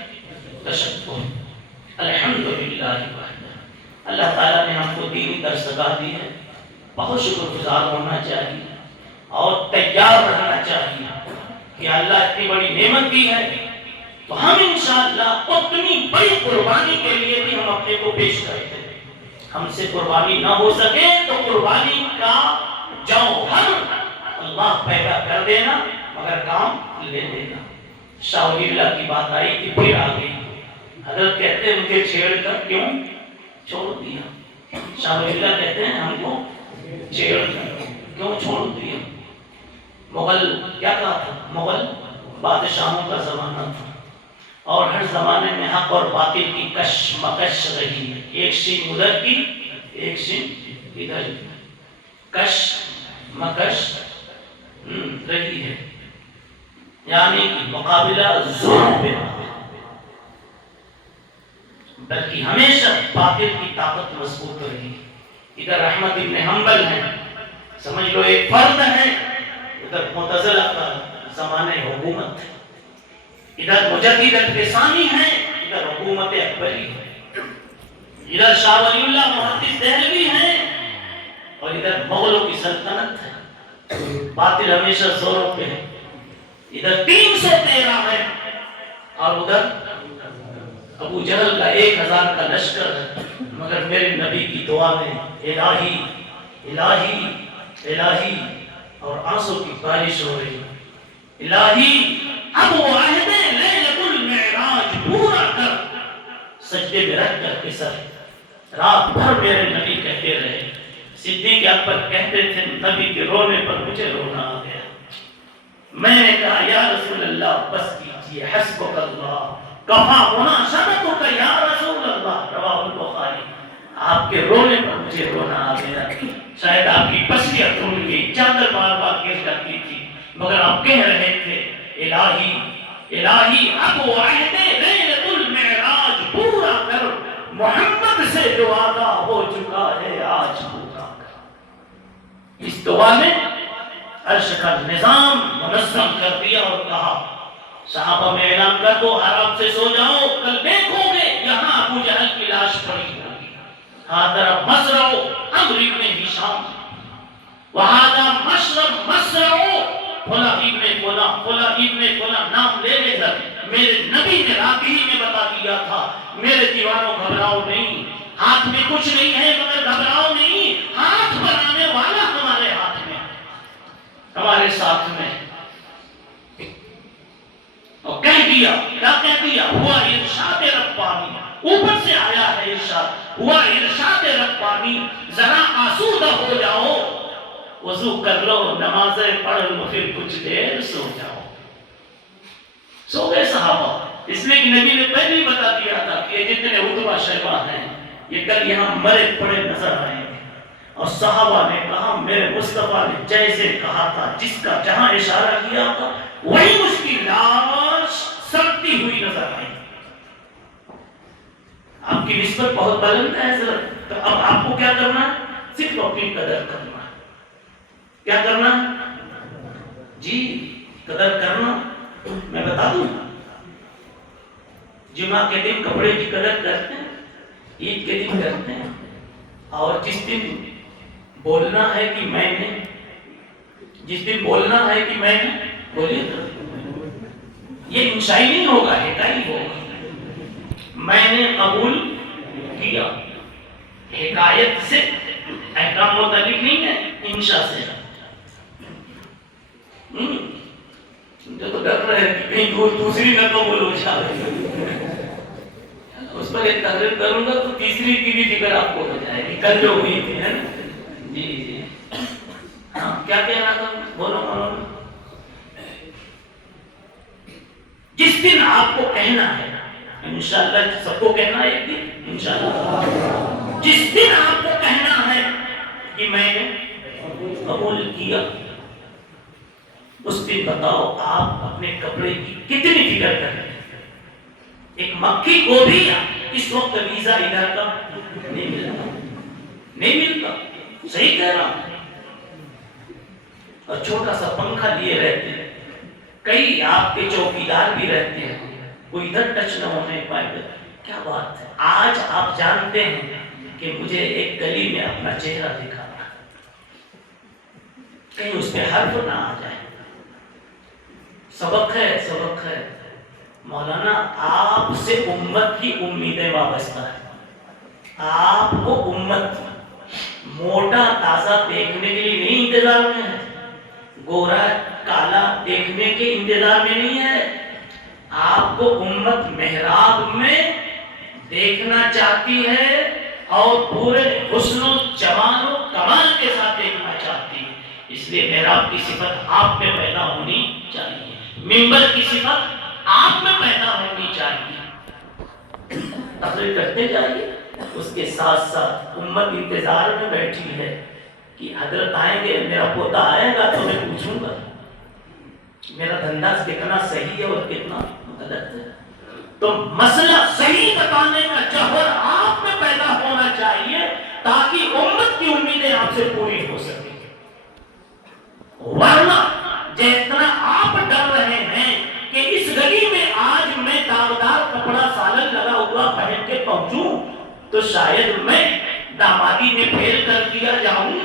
تشکر. الحمدللہ اللہ تعالیٰ نے ہم کو دینی درس سکھا دی ہے، بہت شکر گزار ہونا چاہیے اور تیار رہنا چاہیے کہ اللہ اتنی بڑی نعمت دی ہے تو ہم انشاءاللہ اتنی بڑی قربانی کے لیے بھی ہم اپنے کو پیش کرتے ہیں. ہم سے قربانی نہ ہو سکے تو قربانی کا جوہر اللہ پیدا کر دینا مگر کام لے دینا. شاہ ولی اللہ کی بات آئی کہ پھر آ گئی. حضرت کہتے ہیں مجھے چھیڑ کر کیوں چھوڑ دیا. شاہ ولی اللہ کہتے ہیں ہم کو چھیڑ کر کیوں چھوڑ دیا. مغل کیا کہا تھا، مغل بادشاہوں کا زمانہ تھا اور ہر زمانے میں حق اور باطل کی کشمکش رہی ہے. ایک شین ادھر کی ایک شین ادھر کی، کشمکش رہی ہے، یعنی مقابلہ زور پہ، بلکہ ہمیشہ باطل کی طاقت مضبوط رہی. ادھر احمد ابن حنبل ہیں، سمجھ لو ایک فرد ہے، ادھر معتزلہ کا زمانے حکومت ہے. ادھر مجدد الفسانی ہے، ادھر حکومت اکبری ہے. ادھر شاہ ولی اللہ محدث دہلوی ہیں اور ادھر مغلوں کی سلطنت ہے. باطل ہمیشہ زوروں پہ ہے. ادھر 313 ہے اور ادھر ابو جہل کا 1000 کا لشکر ہے. مگر میرے نبی کی دعا میں الہی الہی الہی اور آنسو کی بارش ہو رہی. الہی اب وہ عہد لیلۃ المعراج پورا کر. سجدے میں رکھ کر کے سر رات بھر میرے نبی کہتے رہے. صدیق اکبر کہتے تھے نبی کے رونے پر مجھے رونا آ گیا. میں نے کہا یا رسول اللہ بس کیجیے، حسبک اللہ کفا مناشدتک یا رسول اللہ، رواہ البخاری. آپ کے رونے پر مجھے رونا آ گیا. شاید آپ کی پسلیاں ٹوٹ گئی، چادر بار بار گر جاتی تھی. مگر آپ کہہ رہے تھے الہی الہی اب وعدہ لیلۃ المعراج پورا کر، محمد سے جو وعدہ ہو چکا ہے آج پورا کر۔ اس دعا میں عرش کا نظام منظم کر دیا اور کہا صحابہ میں اعلان کر دو آرام سے سو جاؤ، کل دیکھو گے یہاں ابو جہل کی لاش پڑی ہوگی، ہادر مصرع عمرو ابن ہشام، وہذا مصرع فلاں ابن فلاں فلاں ابن فلاں، نام لے لے کر میرے نبی نے رات ہی میں بتا دیا تھا میرے دیوانوں گھبراؤ نہیں، ہاتھ میں کچھ نہیں ہے مگر گھبراؤ نہیں، ہاتھ بنانے والا ہمارے ہاتھ میں ہمارے ساتھ میں۔ اور کہہ دیا کیا کہہ دیا، ہوا ارشاد ربانی، اوپر سے آیا ہے ارشاد، ہوا ارشاد ربانی، ذرا آسودہ ہو جاؤ، وضو کر لو، نمازیں پڑھ لو، پھر کچھ دیر سو جاؤ۔ سو گئے صحابہ، اس لیے کہ نبی نے پہلے ہی بتا دیا تھا کہ یہ جتنے عتبہ شیبہ ہیں یہ کل یہاں مرے پڑے نظر آئیں گے۔ اور صحابہ نے کہا میرے مصطفیٰ نے جیسے کہا تھا، جس کا جہاں اشارہ کیا تھا وہی اس کی لاش سڑتی ہوئی نظر آئی۔ آپ کی نسبت بہت بلند ہے حضرت، تو اب آپ کو کیا کرنا ہے؟ صرف اپنی قدر کرنا ہے۔ کیا کرنا؟ جی قدر کرنا۔ میں بتا دوں، جمعہ کے دن کپڑے کی قدر کرتے ہیں، عید کے دن کرتے ہیں، اور جس دن بولنا ہے کہ میں نے، جس دن بولنا ہے کہ میں نے، بولیے تو یہ انشائی نہیں ہوگا، حکائی ہوگا۔ میں نے قبول کیا، حکایت سے احکام متعلق نہیں ہے، انشاء سے۔ جو تو ڈر رہے ہیں کہ کہیں دوسری نہ قبول ہو جائے، اس پر ایک تقریر کروں گا تو تیسری کی بھی فکر آپ کو ہو جائے گی، کل جو ہوئی تھی ہے نا۔ جی جی ہاں کیا کہنا تھا، بولو مولانا۔ جس دن آپ کو کہنا ہے، انشاءاللہ سب کو کہنا ہے ایک دن انشاءاللہ، جس دن آپ کو کہنا ہے کہ میں نے قبول کیا، اس دن بتاؤ آپ اپنے کپڑے کی کتنی فکر کر رہے ہیں۔ ایک مکھی کو بھی اس وقت ویزا ادھر کا نہیں ملتا، نہیں ملتا، صحیح کہہ رہا ہوں۔ اور چھوٹا سا پنکھا لیے رہتے ہیں، کئی آپ کے چوکیدار بھی رہتے ہیں، کوئی ادھر ٹچ نہ ہونے پائے۔ کیا بات ہے، آج آپ جانتے ہیں کہ مجھے ایک گلی میں اپنا چہرہ دکھا رہا، کہیں اس پہ حرف نہ آ جائے۔ سبق ہے، سبق ہے مولانا، آپ سے امت کی امیدیں وابستہ ہیں۔ آپ کو امت موٹا تازہ دیکھنے کے لیے نہیں انتظار میں ہے، گورا کالا دیکھنے کے انتظار میں نہیں ہے، آپ کو امت محراب میں دیکھنا چاہتی ہے اور پورے حسن و جمال و کمال کے ساتھ دیکھنا چاہتی ہے۔ اس لیے محراب کی صفت آپ میں پیدا ہونی چاہیے، منبر کی صفت آپ میں پیدا ہونی چاہیے۔ تقریر کرتے جائیے، اس کے ساتھ ساتھ امت انتظار میں بیٹھی ہے کہ حضرت آئیں گے، میرا پوتا آئے گا تو میں پوچھوں گا میرا دھندا کتنا صحیح ہے اور کتنا غلط ہے۔ تو مسئلہ صحیح بتانے کا جوہر آپ میں پیدا ہونا چاہیے تاکہ امت کی امیدیں آپ سے پوری ہو سکیں۔ ورنہ جتنا آپ ڈر رہے ہیں کہ اس گلی میں آج میں داغدار کپڑا سالن لگا ہوا پہن کے پہنچوں تو شاید میں دامادی میں پھیل کر دیا جاؤں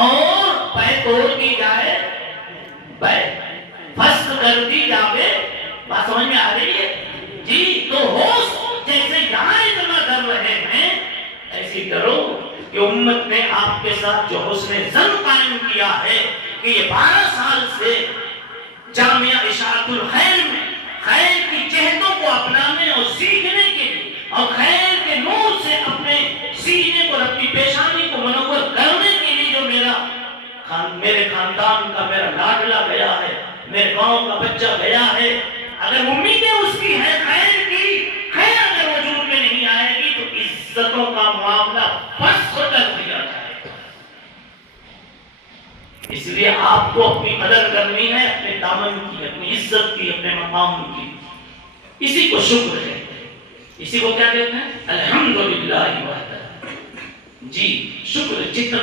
اور پے توڑ دی جائے، فسخ کر دی جاوے۔ بات سمجھ میں آ رہی ہے جی؟ تو ہوش جیسے یہاں اتنا ڈر رہے ہیں، ایسی ڈرو کہ امت نے آپ کے ساتھ جو حسن ظن قائم کیا ہے کہ یہ 12 سال سے جامعہ اشاعت الخیر میں خیر کی جہتوں کو اپنانے اور سیکھنے کے لیے اور خیر کے نور سے اپنے سینے کو، اپنی پیشانی کو منور کرنے کے لیے جو میرے خاندان کا میرا لاڈلا گیا ہے، میرے گاؤں کا بچہ گیا ہے، اگر امیدیں اس کی ہے خیر کی، خیر اگر وجود میں نہیں آئے گی تو عزتوں کا معاملہ فسخ کر دیا جائے گا۔ اس لیے کہ آپ کو اپنی قدر کرنی ہے، اپنے دامن کی، اپنی عزت کی، اپنے مقام کی. اسی کو شکر کہتے ہیں. اسی کو کیا کہتے ہیں؟ الحمدللہ وحدہ. جی شکر جتنا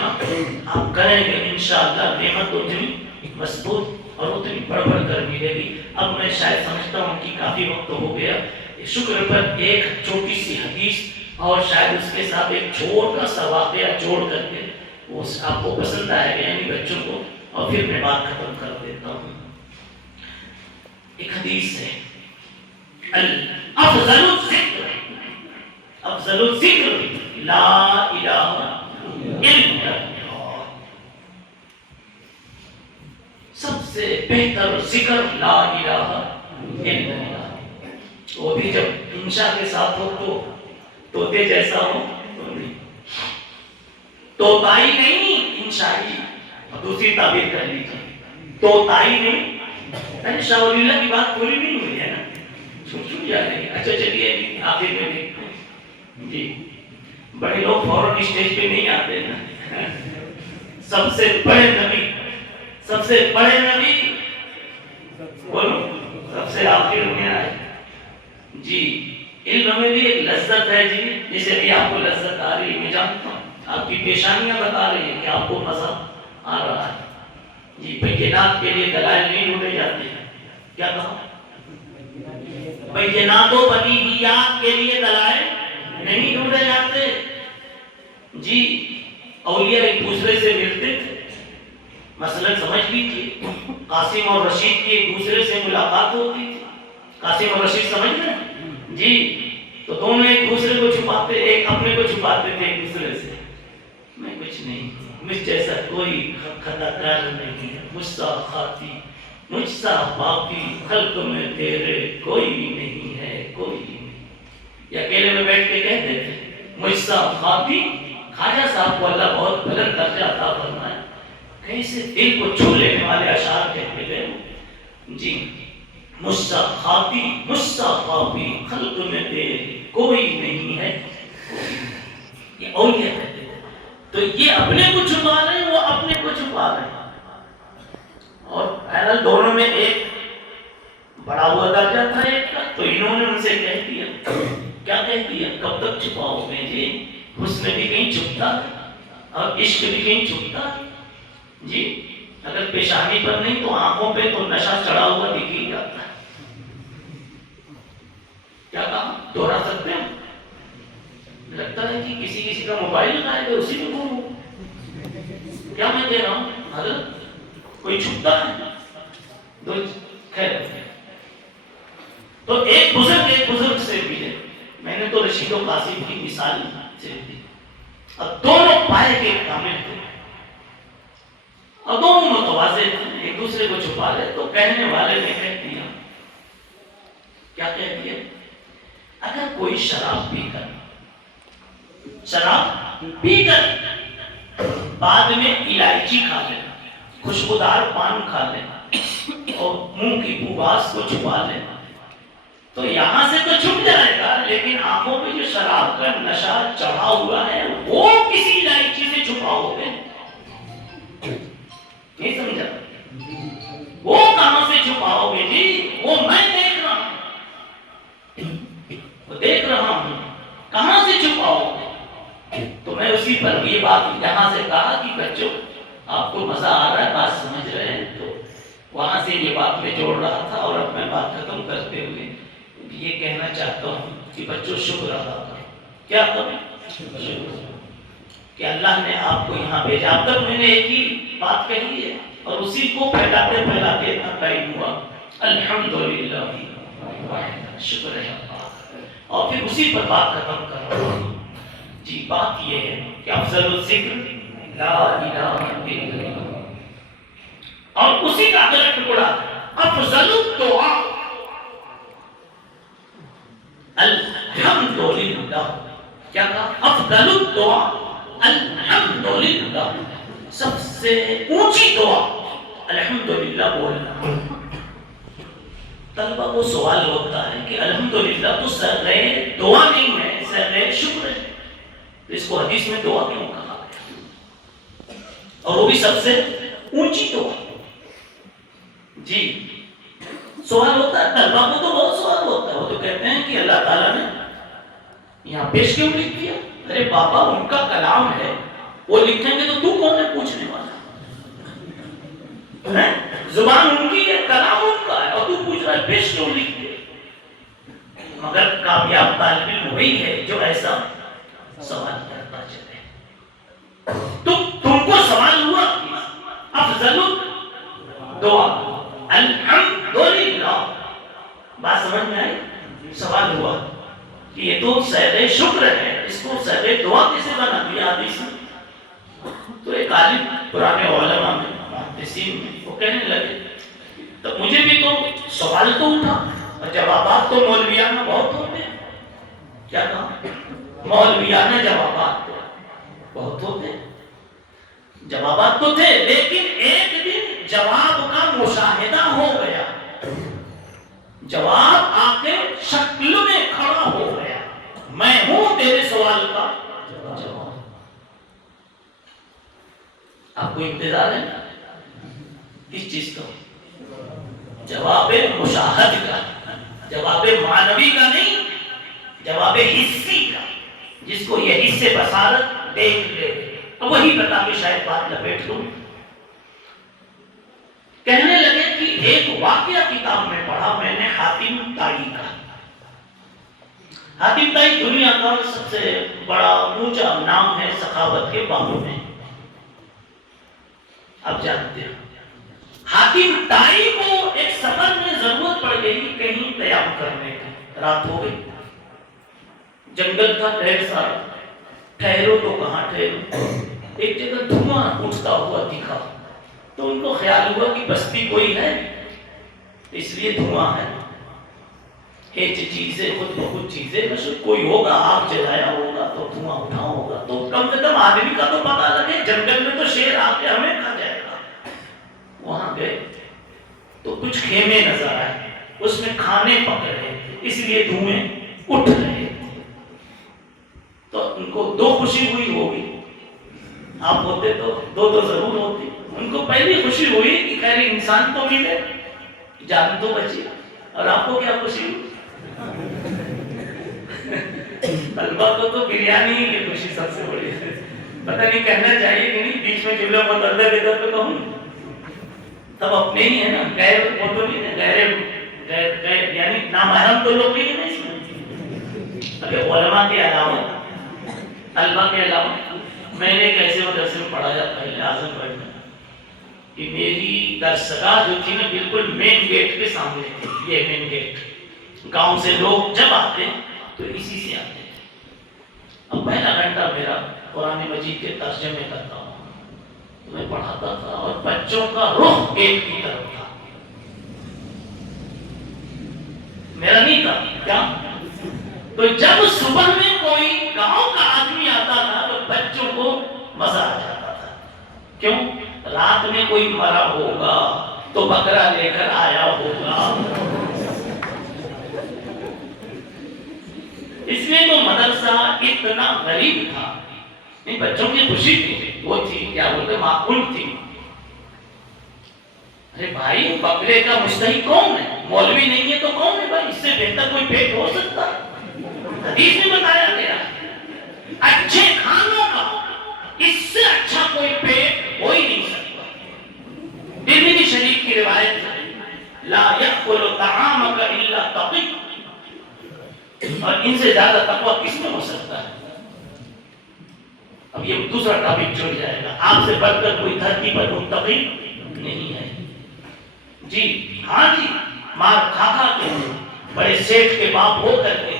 آپ کریں گے انشاءاللہ نعمت اتنی مضبوط اور اتنی بڑھ بڑھ کر ملے گی. اب میں شاید سمجھتا ہوں کہ کافی وقت ہو گیا. شکر پر ایک چھوٹی سی حدیث اور شاید اس کے ساتھ ایک چھوٹا سا واقعہ جوڑ کر کے وہ آپ کو پسند آئے گا یعنی بچوں کو، اور پھر میں بات ختم کر دیتا ہوں. ایک حدیث ہے افضل الذکر، افضل الذکر لا الہ الا اللہ. سب سے بہتر ذکر لا الہ الا اللہ. وہ بھی جب انشاء کے ساتھ ہو تو طوطے جیسا ہو تو نہیں، طوطائی نہیں انشائی. اور دوسری تعبیر کر لیجیے طوطائی نہیں. شاہ ولی اللہ کی بات پوری نہیں ہوئی ہے نا، چھوٹ جا رہی ہے. اچھا چلیے آخر میں دیکھتے ہیں. جی بڑے لوگ فوراً اسٹیج پہ نہیں آتے نا. سب سے بڑے نبی، سب سے بڑے نبی بولو سب سے آخر میں آئے. جی علم میں بھی ایک لذت ہے جی، جسے بھی آپ کو لذت آ رہی ہے میں جانتا ہوں. آپ کی پیشانیاں بتا رہی ہیں کہ آپ کو مزہ آ رہا ہے. جی بینات کے لیے دلائل نہیں ڈھونڈے جاتے ہیں. کیا کہا؟ بینات و بدیہیات کے لیے دلائل نہیں ڈھونڈے جاتے. جی اولیاء ایک دوسرے سے ملتے تھے. مثلا سمجھ لیجیے قاسم اور رشید کی ایک دوسرے سے ملاقات ہوتی تھی. قاسم اور رشید سمجھ رہے ہیں جی؟ تو دونوں ایک دوسرے کو چھپاتے، ایک اپنے کو چھپاتے تھے ایک دوسرے سے. میں کچھ نہیں، مجھ جیسا کوئی خطا کار نہیں، مجھ سا خاطی، مجھ سا باقی خلق میں تیرے کوئی نہیں ہے، کوئی نہیں. یہ اکیلے میں بیٹھ کے کہتے تھے مجھ سا خاطی. خواجہ صاحب کو اللہ بہت بلند درجہ عطا فرمائے، کیسے دل کو چھو لینے والے اشعار کہتے گئے. جی مجھ سا خاطی، مجھ سا خاطی خلق میں تیرے کوئی نہیں ہے. یہ اولیاء کہتے ہیں. تو یہ اپنے کو چھپا رہے ہیں، وہ اپنے کو چھپا رہے ہیں. اور بہرحال دونوں میں ایک بڑا ہوا درجہ تھا ایک کا. تو انہوں نے ان سے کہہ دیا. کیا کہہ دیا؟ کب تک چھپاؤ گے جی؟ حسن بھی کہیں چھپتا اور عشق بھی کہیں چھپتا. جی اگر پیشانی پر نہیں تو آنکھوں پہ تو نشہ چڑھا ہوا دکھ ہی جاتا ہے. کیا کہا؟ دوہرا سکتے ہیں؟ لگتا ہے کہ کسی کسی کا موبائل لگائے گا اسی میں گم ہو. کیا میں کہہ رہا ہوں حضرت؟ کوئی چھپتا ہے دو خیر. تو ایک بزرگ سے بھی ہے. میں نے تو رشید و قاسم کی مثال صرف دی. اب دونوں پائے کے کامل تھے اور دونوں متوازے تھے، ایک دوسرے کو چھپا رہے. تو کہنے والے نے کہہ دیا. کیا کہہ دیا؟ اگر کوئی شراب پی کر بعد میں الائچی کھا لے، خوشبودار پان کھا لے اور منہ کی بواس کو چھپا لے تو یہاں سے تو چھپ جائے گا، لیکن آنکھوں پہ جو شراب کا نشہ چڑھا ہوا ہے وہ کسی الائچی سے چھپا ہو گئے. نہیں سمجھا؟ وہ کہاں سے چھپاؤ گے جی؟ وہ میں دیکھ رہا ہوں، وہ دیکھ رہا ہوں، کہاں سے چھپاؤ گے؟ تو میں اسی پر یہ بات یہاں سے کہا کہ بچوں آپ کو مزہ آ رہا ہے، بات سمجھ رہے ہیں. تو وہاں سے یہ بات میں جوڑ رہا تھا. اور اب میں بات ختم کرتے ہوئے یہ کہنا چاہتا ہوں کہ بچوں شکر ادا کرو. کیا کریں؟ شکر کہ اللہ نے آپ کو یہاں بھیجا. اب تک میں نے ایک ہی بات کہی ہے اور اسی کو پھیلاتے پھیلاتے اتنا ٹائم ہوا. الحمدللہ شکر ہے اللہ. اور پھر اسی پر بات ختم کر رہا ہوں. جی بات یہ ہے کہ افضل الذکر لا الہ الا اللہ. اور اسی کا اگلا ٹکڑا افضل الدعا الحمدللہ. کیا کہا؟ افضل الدعا الحمدللہ. سب سے اونچی دعا الحمدللہ بولنا. طلبہ کو سوال ہوتا ہے کہ الحمدللہ تو سرے دعا نہیں ہے، سرے شکر ہے، اس کو حدیث میں دعا کیوں کہا؟ اور وہ بھی سب سے اونچی دعا. جی سوال ہوتا ہے طلبا کو، تو بہت سوال ہوتا ہے. وہ تو کہتے ہیں کہ اللہ تعالیٰ نے یہاں پیش کیوں لکھ دیا؟ ارے بابا ان کا کلام ہے، وہ لکھیں گے تو تو کون ہے پوچھنے والا؟ زبان ان کی ہے، کلام ان کا ہے، اور تو پوچھ رہا ہے پیش کیوں لکھ دیا؟ مگر کامیاب طالب علم وہی ہے جو ایسا سوال کرتا چلے. تم کو سوال ہوا افضل دعا الحمدللہ. بات سمجھ میں آئی؟ سوال ہوا کہ یہ تو سید شکر ہے، اس کو سید دعا کیسے بنا دیا حدیث میں؟ تو ایک عالم پرانے علماء میں محدثین میں وہ کہنے لگے تو مجھے بھی تو سوال تو اٹھا، اور جوابات تو مولویانہ بہت ہوتے ہیں. کیا کہا؟ مولویانہ جوابات بہت ہوتے ہیں. جوابات تو تھے، لیکن ایک دن جواب کا مشاہدہ ہو گیا، جواب آ کے شکل میں کھڑا ہو گیا. میں ہوں تیرے سوال کا جواب. آپ کو انتظار ہے کس چیز کا؟ جواب مشاہد کا، جواب معنوی کا نہیں، جواب حسی کا، جس کو یہ حصے بصارت دیکھ لے. تو وہی بتا کے شاید بات لپیٹ لوں. کہنے لگے کہ ایک واقعہ کتاب میں پڑھا میں نے حاتم طائی کا. حاتم طائی دنیا کا سب سے بڑا اونچا نام ہے سخاوت کے بابوں میں، آپ جانتے ہیں. حاتم طائی کو ایک سفر میں ضرورت پڑ گئی کہیں قیام کرنے کی. رات ہو گئی، جنگل تھا ڈھیر سارا. ٹھہرو تو کہاں ٹھہرو؟ ایک جگہ دھواں اٹھتا ہوا دکھا، تو ان کو خیال ہوا کہ بستی کوئی ہے، اس لیے دھواں ہے. ہیچ چیزیں خود بخود چیزیں، بس کوئی ہوگا، آگ جلایا ہوگا تو دھواں اٹھا ہوگا، تو کم سے کم آدمی کا تو پتا لگے. جنگل میں تو شیر آ کے ہمیں کھا جائے گا. وہاں گئے تو کچھ خیمے نظر آئے، اس میں کھانے پک رہے تھے، اس لیے دھوئیں اٹھ رہے تھے. تو ان کو دو خوشی ہوئی ہوگی. آپ ہوتے تو دو ضرور ہوتی. ان کو پہلی خوشی ہوئی کہ خیر انسان تو ملے، جان تو بچی. اور آپ کو کیا خوشی ہوئی؟ طلبا کو تو بریانی ہی کی خوشی سب سے بڑی ہے. پتہ نہیں کہنا چاہیے کہ نہیں، بیچ میں جملہ متعدد ادھر پہ کہوں. سب اپنے ہی ہیں نا، غیر وہ تو نہیں ہے، غیر یعنی نامحرم تو لوگ نہیں ہیں اس میں. اگر علماء کے علاوہ، طلبا کے علاوہ، میں نے ایک ایسے مدرسے میں پڑھایا پہلے اعظم گڑھ میں کہ میری درسگاہ جو تھی نا بالکل مین گیٹ کے سامنے تھی. یہ مین گیٹ، گاؤں سے لوگ جب آتے تو اسی سے آتے تھے. اب پہلا گھنٹہ میرا قرآن مجید کے ترجمے کرتا ہوں، میں پڑھاتا تھا اور بچوں کا رخ گیٹ کی طرف تھا، میرا نہیں تھا. کیا؟ تو جب صبح میں کوئی گاؤں کا آدمی آتا تھا تو بچوں کو مزہ آ جاتا تھا. کیوں؟ رات میں کوئی مرا ہوگا تو بکرا لے کر آیا ہوگا. اس لیے وہ مدرسہ اتنا غریب تھا. نہیں، بچوں کی خوشی تھی، وہ تھی کیا بولتے معقول تھی. ارے بھائی بکرے کا مستحق کون ہے؟ مولوی نہیں ہے تو کون ہے بھائی؟ اس سے بہتر کوئی پیٹ ہو سکتا؟ حدیث میں بتایا گیا اچھے کھانوں کا اس سے اچھا کوئی پیٹ ہو ہی نہیں سکتا. ترمذی شریف کی روایت ہے لا یأکل طعامک الا تقی. اور ان سے زیادہ تقوی کس میں ہو سکتا ہے؟ اب یہ دوسرا ٹاپک چھوڑ جائے گا. آپ سے بڑھ کر کوئی دھرتی پر متقی نہیں ہے. جی ہاں جی، مار کھا کھا کے، بڑے سیٹھ کے باپ ہو کر کے،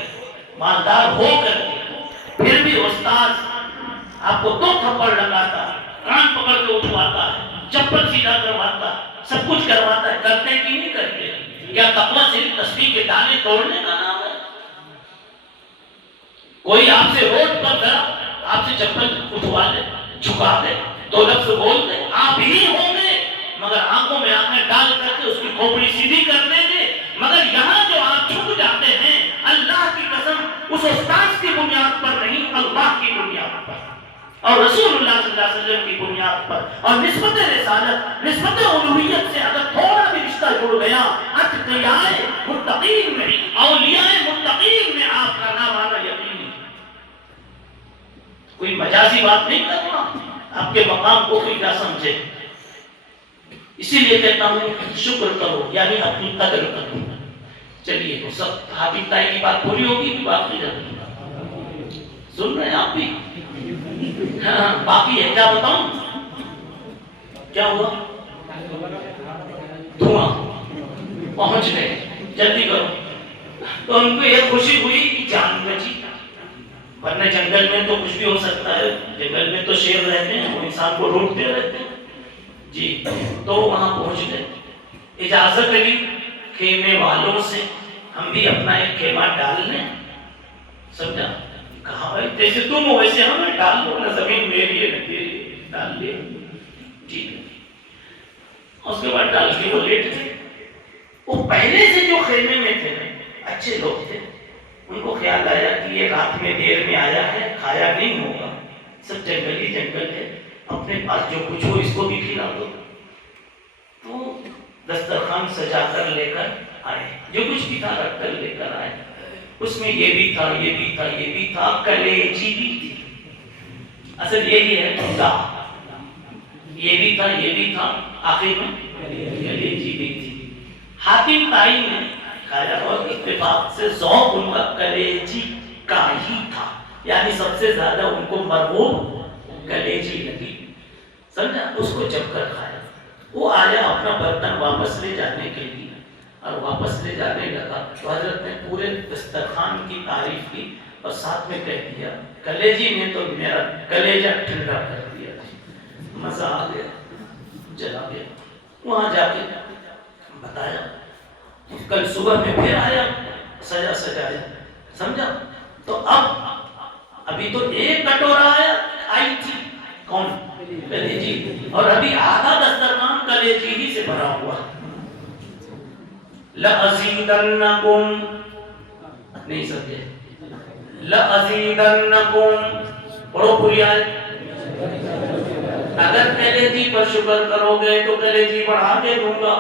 مالدار ہو کر کے، پھر بھی استاد آپ کو دو تھپڑ لگاتا ہے، کان پکڑ کے اٹھواتا ہے، چپل سیدھا کرواتا ہے، سب کچھ کرواتا ہے. کرتے کہ نہیں کرتے؟ کیا تقویٰ صرف تسبیح کے دانے توڑنے کا نام ہے؟ کوئی آپ سے روڈ پر ذرا آپ سے چپل اٹھوا دے، جھکا دے، دو لفظ بول دے، آپ ہی ہوں گے، مگر آنکھوں میں آنکھیں ڈال کر کے اس کی کھوپڑی سیدھی کر دیں گے. مگر یہاں جو آپ جھک جاتے ہیں، اللہ کی قسم اس استاد کی بنیاد پر نہیں، اللہ کی بنیاد پر. اور رسول اللہ صلی اللہ علیہ وسلم کی بنیاد پر اور نسبت رسالت، نسبت الوہیت سے اگر تھوڑا بھی رشتہ جڑ گیا، اتقیاء متقین میں، اولیاء متقین میں آپ کا نام آنا یقینی ہے۔ کوئی مجازی بات نہیں کر رہا، آپ کے مقام کو کوئی نہ سمجھے، اسی لیے کہتا ہوں شکر کرو، یعنی اپنی قدر کرو۔ چلیے تو سب حافظ تائی کی بات پوری ہوگی کہ باقی رہے؟ سن رہے ہیں آپ بھی؟ ہاں باقی ہے، کیا بتاؤں کیا ہوا؟ دھواں پہنچ گئے، جلدی کرو۔ تو ان کو یہ خوشی ہوئی کہ جان بچی، ورنہ جنگل میں تو کچھ بھی ہو سکتا ہے، جنگل میں تو شیر رہتے ہیں، وہ انسان کو روکتے رہتے ہیں جی۔ تو وہاں پہنچ گئے، اجازت لی خیمے والوں سے، ہم بھی اپنا ایک خیمہ ڈال لیں، سمجھا؟ کہا بھائی جیسے تم ہو ویسے ہمیں ڈال دو نا، زمین میری ہے نا تیری ہے، ڈال لیا ٹھیک ہے۔ اس کے بعد ڈال کے وہ لیٹ گئے۔ وہ پہلے سے جو خیمے میں تھے اچھے لوگ تھے، ان کو خیال آیا کہ یہ رات میں دیر میں آیا ہے، کھایا نہیں ہوگا، سب جنگل ہی جنگل ہے، اپنے پاس جو کچھ ہو اس کو بھی کھلا دو۔ تو دسترخوان سجا کر لے کر آئے، جو کچھ بھی تھا رکھ کر لے کر آئے، اس میں یہ بھی تھا، یہ بھی تھا، یہ بھی تھا، کلیجی بھی تھی۔ اصل یہی ہے خدا، یہ بھی تھا، یہ بھی تھا، آخر میں کلیجی بھی تھی۔ حاتم تائی نے کھایا اور اتفاق سے ذوق ان کا کلیجی کا ہی تھا، یعنی سب سے زیادہ ان کو مرغوب کلیجی لگی، سمجھا؟ اس کو جب کر کھایا۔ وہ آیا اپنا برتن واپس لے جانے کے لیے، اور واپس لے جانے لگا تو حضرت نے پورے دسترخوان کی تعریف کی اور ساتھ میں کہہ دیا کلیجی نے تو میرا کلیجہ ٹھنڈا کر دیا، مزہ آ گیا، چلا گیا۔ وہاں جا کے بتایا، کل صبح میں پھر آیا سجا سجایا، سمجھا؟ تو ابھی تو ایک کٹورا آئی تھی، کون؟ کلیجی، اور ابھی آدھا دسترخوان کلیجی ہی سے بھرا ہوا۔ لَأَزِيدَنَّكُمْ، نہیں سمجھے؟ لَأَزِيدَنَّكُمْ، پڑھو پوری آیت۔ اگر کلیجی پر شکر کرو گے تو کلیجی بڑھا کے دوں گا۔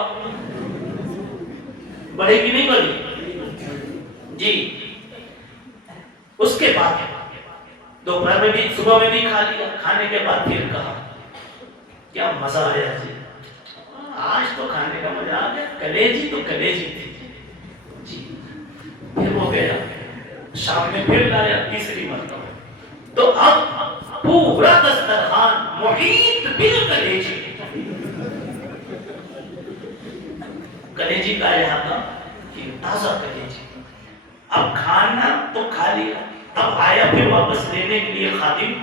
بڑھے گی نہیں بڑھی جی۔ اس کے بعد دوپہر میں بھی صبح میں بھی کھا لیا، کھانے کے بعد پھر کہا کیا مزہ آیا جی، آج تو کھانے کا مزہ آ گیا، کلیجی تو کلیجی تھی جی۔ پھر وہ گیا، شام میں پھر لایا تیسری مرتبہ، تو اب پورا دسترخوان محیط بالکلیجی، کلیجی کا یہاں تھا کہ تازہ کلیجی۔ اب کھانا تو کھا لیا، اب آیا پھر واپس لینے کے لیے خادم،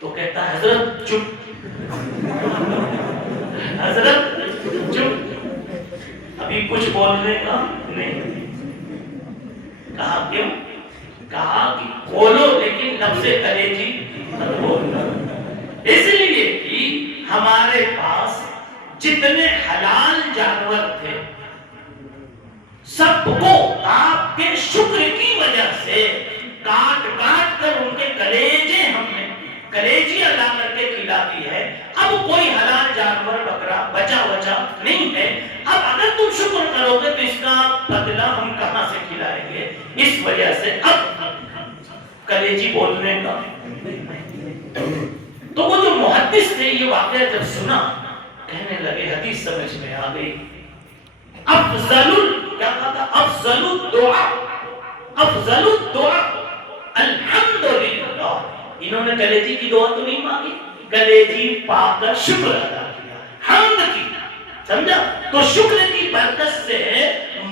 تو کہتا حضرت چپ، حضرت چپ، ابھی کچھ بولنے کا نہیں۔ کہا کیوں؟ کہا کہ بولو لیکن لفظ کلیجی مت بولنا، اس لیے کہ ہمارے پاس جتنے حلال جانور تھے سب کو آپ کے شکر کی وجہ سے کاٹ کاٹ کر ان کے کلیجے ہم نے کلیجی ادا کر کے کھلا دی ہے۔ اب کوئی حلال جانور بکرا بچا وچا نہیں ہے، اب اگر تم شکر کرو گے تو اس کا بدلہ ہم کہاں سے کھلائیں گے؟ اس وجہ سے اب کلیجی بولنے کا۔ تو وہ جو محدث تھے یہ واقعہ جب سنا کہنے لگے حدیث سمجھ میں آ گئی، افضل کیا کہا تھا؟ افضل الدعاء، افضل الدعاء الحمدللہ۔ انہوں نے کلیجی کی دعا تو نہیں مانگی، کلیجی پا کر شکر ادا کیا، حمد کی، سمجھا؟ تو شکر کی برکت سے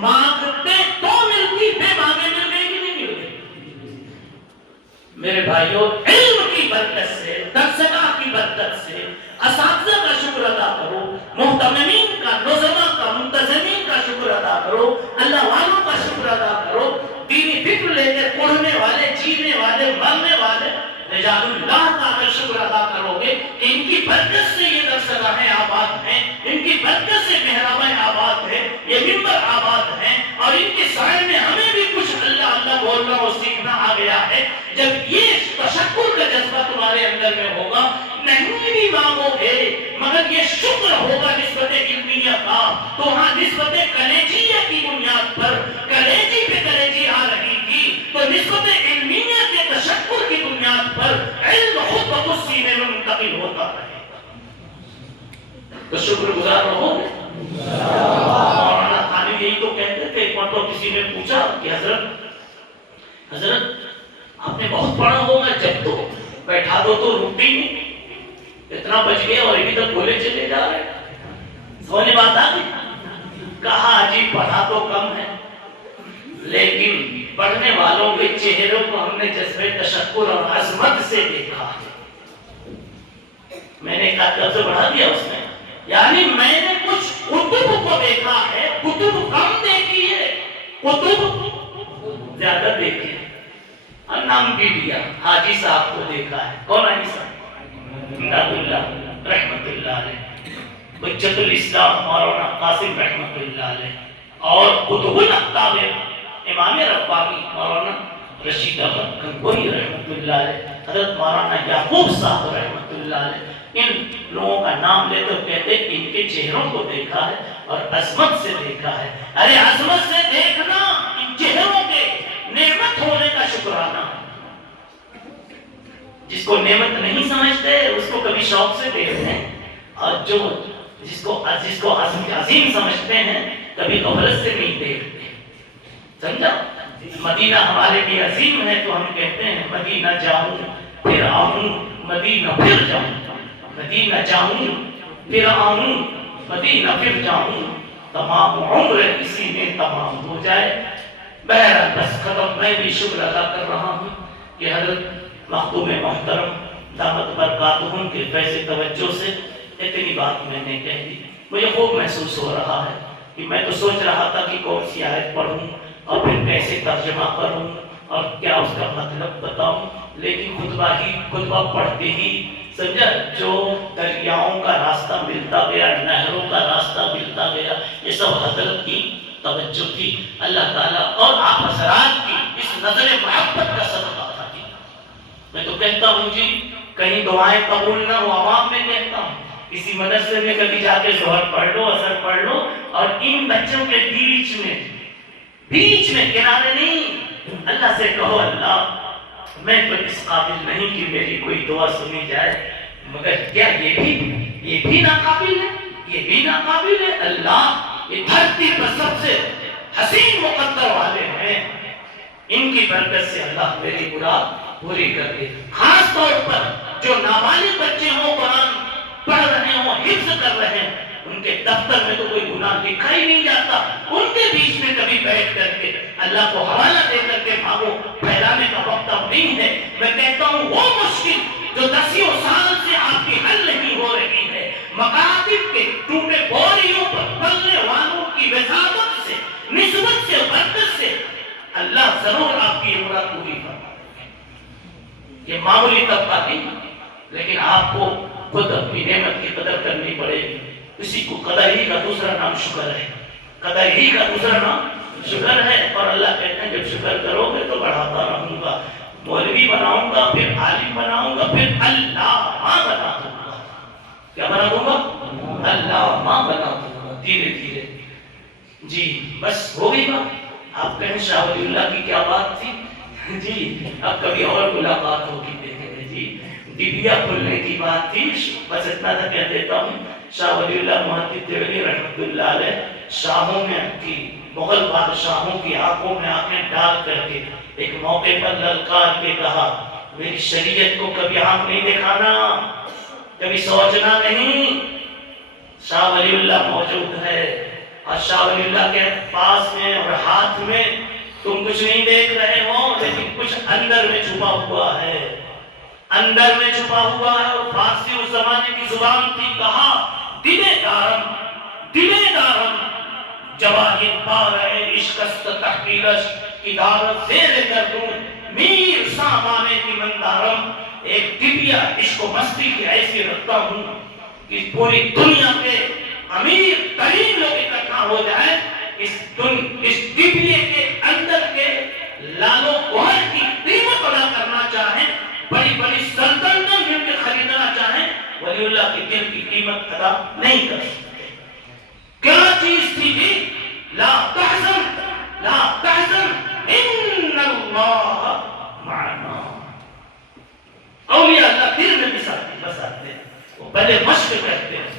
مانگتے تو ملتی، بے مانگے مل گئی کہ نہیں مل گئی؟ میرے بھائیوں، علم کی برکت سے، درسگاہ کی برکت سے اساتذہ کا شکر ادا کرو، محتممین کا، نظماء کا، منتظمین کا شکر ادا کرو، اللہ والوں کا شکر ادا کرو، دینی فکر لے کے پڑھنے والے، جینے والے، مرنے والے رجال اللہ کا اگر شکر ادا کرو گے کہ ان کی برکت سے یہ درسگاہیں آباد ہیں، ان کی برکت سے محرابیں آباد ہیں، یہ منبر آباد ہیں، اور ان کے سائے میں ہمیں بھی کچھ اللہ اللہ بولنا اور سیکھنا آ گیا ہے۔ جب یہ تشکر کا جذبہ تمہارے اندر شکل میں ہوگا، نہیں بھی مانگو گے مگر یہ شکر ہوگا نسبت علمیہ کا، تو ہاں نسبت کلیجیہ کی بنیاد پر کلیجی پہ کلیجی آ رہی تھی، تو نسبت علمیہ کے تشکر کی بنیاد پر علم خود بخود سینے میں منتقل ہوتا رہے، تو شکر گزار رہو گے۔ مولانا خانی یہی تو کہتے تھے، ایک مرتبہ کسی نے پوچھا کہ حضرت آپ نے بہت پڑھا ہوگا، جب تو بیٹھا دو تو روٹی نہیں، اتنا بچ گیا اور ابھی تک بولے چلے جا رہے، سونے بات آ گئی۔ کہا جی پڑھا تو کم ہے لیکن پڑھنے والوں کے چہروں کو ہم نے جذبے تشکر اور عظمت سے دیکھا ہے۔ میں نے کہا کب سے بڑھا دیا اس نے، یعنی میں نے کچھ کتب کو دیکھا ہے، کتب کم دیکھی ہے، کتب زیادہ دیکھی ہے، اور نام بھی لیا، حاجی صاحب کو دیکھا ہے۔ کون حاجی صاحب؟ امداد اللہ رحمت اللہ علیہ، حجت الاسلام مولانا قاسم رحمت اللہ علیہ، اور قطب الاقطاب امام ربانی مولانا رشید احمد گنگوہی رحمت اللہ علیہ، حضرت مولانا یعقوب صاحب رحمت اللہ علیہ، ان لوگوں کا نام لیتے ہوئے کہتے ہیں ان کے چہروں کو دیکھا ہے اور عظمت سے دیکھا ہے۔ ارے عظمت سے دیکھنا ان چہروں کے نعمت ہونے کا شکرانہ ہے۔ جس کو نعمت نہیں سمجھتے اس کو کبھی شوق سے دیکھتے ہیں، اور جس کو عظیم سمجھتے ہیں کبھی غفلت سے نہیں دیکھتے، سمجھا؟ مدینہ ہمارے لیے عظیم ہے تو ہم کہتے ہیں مدینہ جاؤں پھر آؤں، مدینہ پھر جاؤں، مدینہ جاؤں پھر آؤں، مدینہ پھر جاؤں، تمام عمر اسی میں تمام ہو جائے۔ بہرحال بس ختم، میں بھی شکر ادا کر رہا ہوں کہ حضرت مخدوم محترم دامت برکاتہم کے فیض توجہ سے اتنی بات میں نے کہہ دی۔ مجھے خوب محسوس ہو رہا ہے کہ میں تو سوچ رہا تھا کہ کون سی آیت پڑھوں اور پھر کیسے ترجمہ کروں اور کیا اس کا مطلب بتاؤں، لیکن خطبہ پڑھتے ہی سمجھا جو دریاؤں کا راستہ ملتا گیا، نہروں کا راستہ ملتا گیا، یہ سب حضرت کی توجہ تھی، اللہ تعالیٰ اور آپ حضرات کی اس نظر محبت کا صدقہ تھا۔ میں تو کہتا ہوں جی کہیں دعائیں قبول نہ ہو، عوام میں کہتا ہوں کسی مدرسے میں کبھی جا کے ظہر پڑھ لو، اثر پڑھ لو، اور ان بچوں کے بیچ میں کنارے نہیں، اللہ سے کہو اللہ میں تو اس قابل نہیں کہ میری کوئی دعا سنی جائے، مگر کیا یہ بھی ناقابل ہے، یہ بھی ناقابل ہے؟ اللہ یہ دھرتی پر سب سے حسین مقدر والے ہیں، ان کی برکت سے اللہ میری مراد پوری کر دے۔ خاص طور پر جو نابالغ بچے ہوں، قرآن پڑھ رہے ہوں، حفظ کر رہے ہیں، ان کے دفتر میں تو کوئی گناہ لکھا ہی نہیں جاتا، ان کے بیچ میں کبھی بیٹھ کر کے اللہ کو حوالہ دے کر کے مانگو، پھیلانے کا وقت اب نہیں ہے۔ میں کہتا ہوں وہ مشکل جو دسیوں سال سے آپ کی حل نہیں ہو رہی ہے، مکاتب کے ٹوٹے بوریوں پر پلنے والوں کی وساطت سے، نسبت سے، برکت سے اللہ ضرور آپ کی مراد پوری فرمائے۔ یہ معمولی طبقہ نہیں، لیکن آپ کو خود اپنی نعمت کی قدر کرنی پڑے گی۔ اسی کو قدر ہی کا دوسرا نام شکر ہے، قدر ہی کا دوسرا نام شکر ہے، اور اللہ کہتے ہیں جب شکر کرو گے تو بڑھاتا رہوں گا، مولوی بناؤں گا، پھر عالم بناؤں گا، پھر علامہ بنا دوں گا۔ کیا بنا دوں گا؟ علامہ بنا دوں گا، دھیرے دھیرے۔ جی بس ہو گئی بات، آپ کہیں شاہ ولی اللہ کی کیا بات تھی؟ جی اب کبھی اور ملاقات ہوگی، دیکھیں گے جی ڈبیا کھلنے کی بات تھی، بس اتنا تھا کہہ دیتا ہوں۔ شاہ ولی اللہ محدث دیوبندی رحمت اللہ علیہ شاہوں میں کی، مغل بادشاہوں کی آنکھوں میں آنکھیں ڈال کر کے ایک موقع پر للکار کے کہا میری شریعت کو کبھی آنکھ نہیں دکھانا، کبھی سوچنا نہیں۔ شاہ ولی اللہ موجود ہے اور شاہ ولی اللہ کے پاس میں اور ہاتھ میں تم کچھ نہیں دیکھ رہے ہو، لیکن کچھ اندر میں چھپا ہوا ہے، اندر میں چھپا ہوا ہے۔ اور فارسی اس زمانے کی زبان تھی، کہا دلے دارم دلے دارم جواہر پارے عشقست تحقیرش کی دارت زیر گردون میر سامانے کی مندارم۔ ایک ڈبیا عشق و مستی کی ایسی رکھتا ہوں کہ پوری دنیا کے امیر ترین لوگ اکٹھا ہو جائے، اس ڈبیے کے اندر کے لالو گوہر کی قیمت ادا کرنا چاہیں، بڑی بڑی سلطنتیں مل کے اللہ کے دل کی قیمت ادا نہیں کر سکتے. کیا چیز تھی جی؟ لا تحزن ان اللہ معنا. اولیاء اللہ دل میں بساتے ہیں. وہ پہلے مشق کرتے ہیں،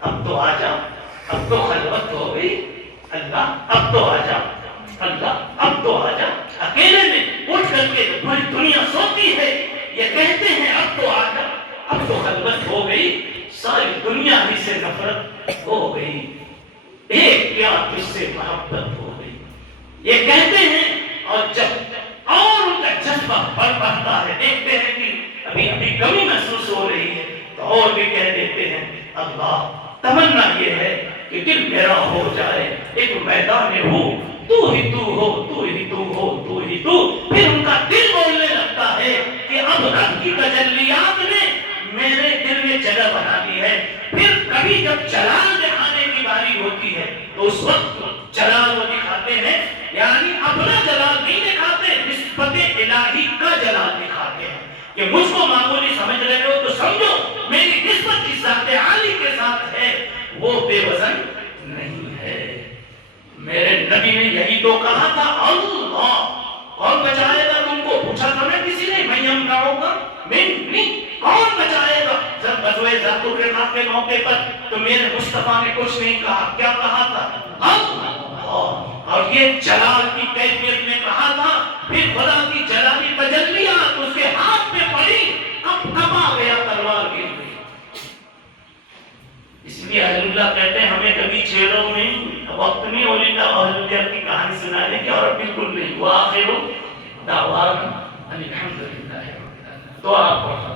اب تو آ جا، اب تو خلوت ہو گئی، اللہ اب تو آ جا، اللہ اب تو آ جا. اکیلے میں اٹھ کر کے پوری دنیا سوتی ہے، یہ کہتے ہیں اب تو آ جا، اب تو خلوت ہو گئی، ساری دنیا ہی سے نفرت ہو گئی، ایک کیا تجھ سے محبت ہو گئی، یہ کہتے ہیں. اور جب اور ان کا جذبہ بڑھتا ہے، دیکھتے ہیں کہ ابھی کمی محسوس ہو رہی ہے تو اور بھی کہہ دیتے ہیں اللہ تمنا یہ ہے کہ دل میرا ہو جائے ایک میدان ہو، تو ہی تو ہو، تو ہی تو ہو، تو ہی تو. پھر ان کا دل بولنے لگتا ہے کہ اب رب کی تجلیات نے میرے دل میں جگہ بنا لی ہے. پھر کبھی جب جلال دکھانے کی باری ہوتی ہے تو اس وقت جلال وہ دکھاتے ہیں، یعنی اپنا جلال نہیں دکھاتے، نسبت الہی کا جلال دکھاتے ہیں کہ مجھ کو معمولی سمجھ رہے ہو تو سمجھو میری نسبت کی ذات عالی کے ساتھ ہے، وہ بے وزن نہیں ہے. میرے نبی نے یہی تو کہا تھا اللہ کون بچائے گا تم کو؟ پوچھا تھا میں کسی نے میم گاؤں کا منی کون بچائے گا؟ جب غزوہ ذاتو الرقاع کے موقع پر تو میرے مصطفیٰ نے کچھ نہیں کہا، کیا کہا تھا؟ اللہ. اور یہ جلال کی کیفیت میں کہا تھا. پھر خدا کی جلالی تجلیات اس کے ہاتھ میں پڑی، اب کبا گیا، تلوار گر گئی. اس لیے اہل اللہ کہتے ہیں ہمیں کبھی چھیڑو نہیں، وقت نہیں اولیاء اہل اللہ کی کہانی سنانے کی، اور بالکل نہیں. وآخر دعوانا ان الحمد للہ. دعا پڑھا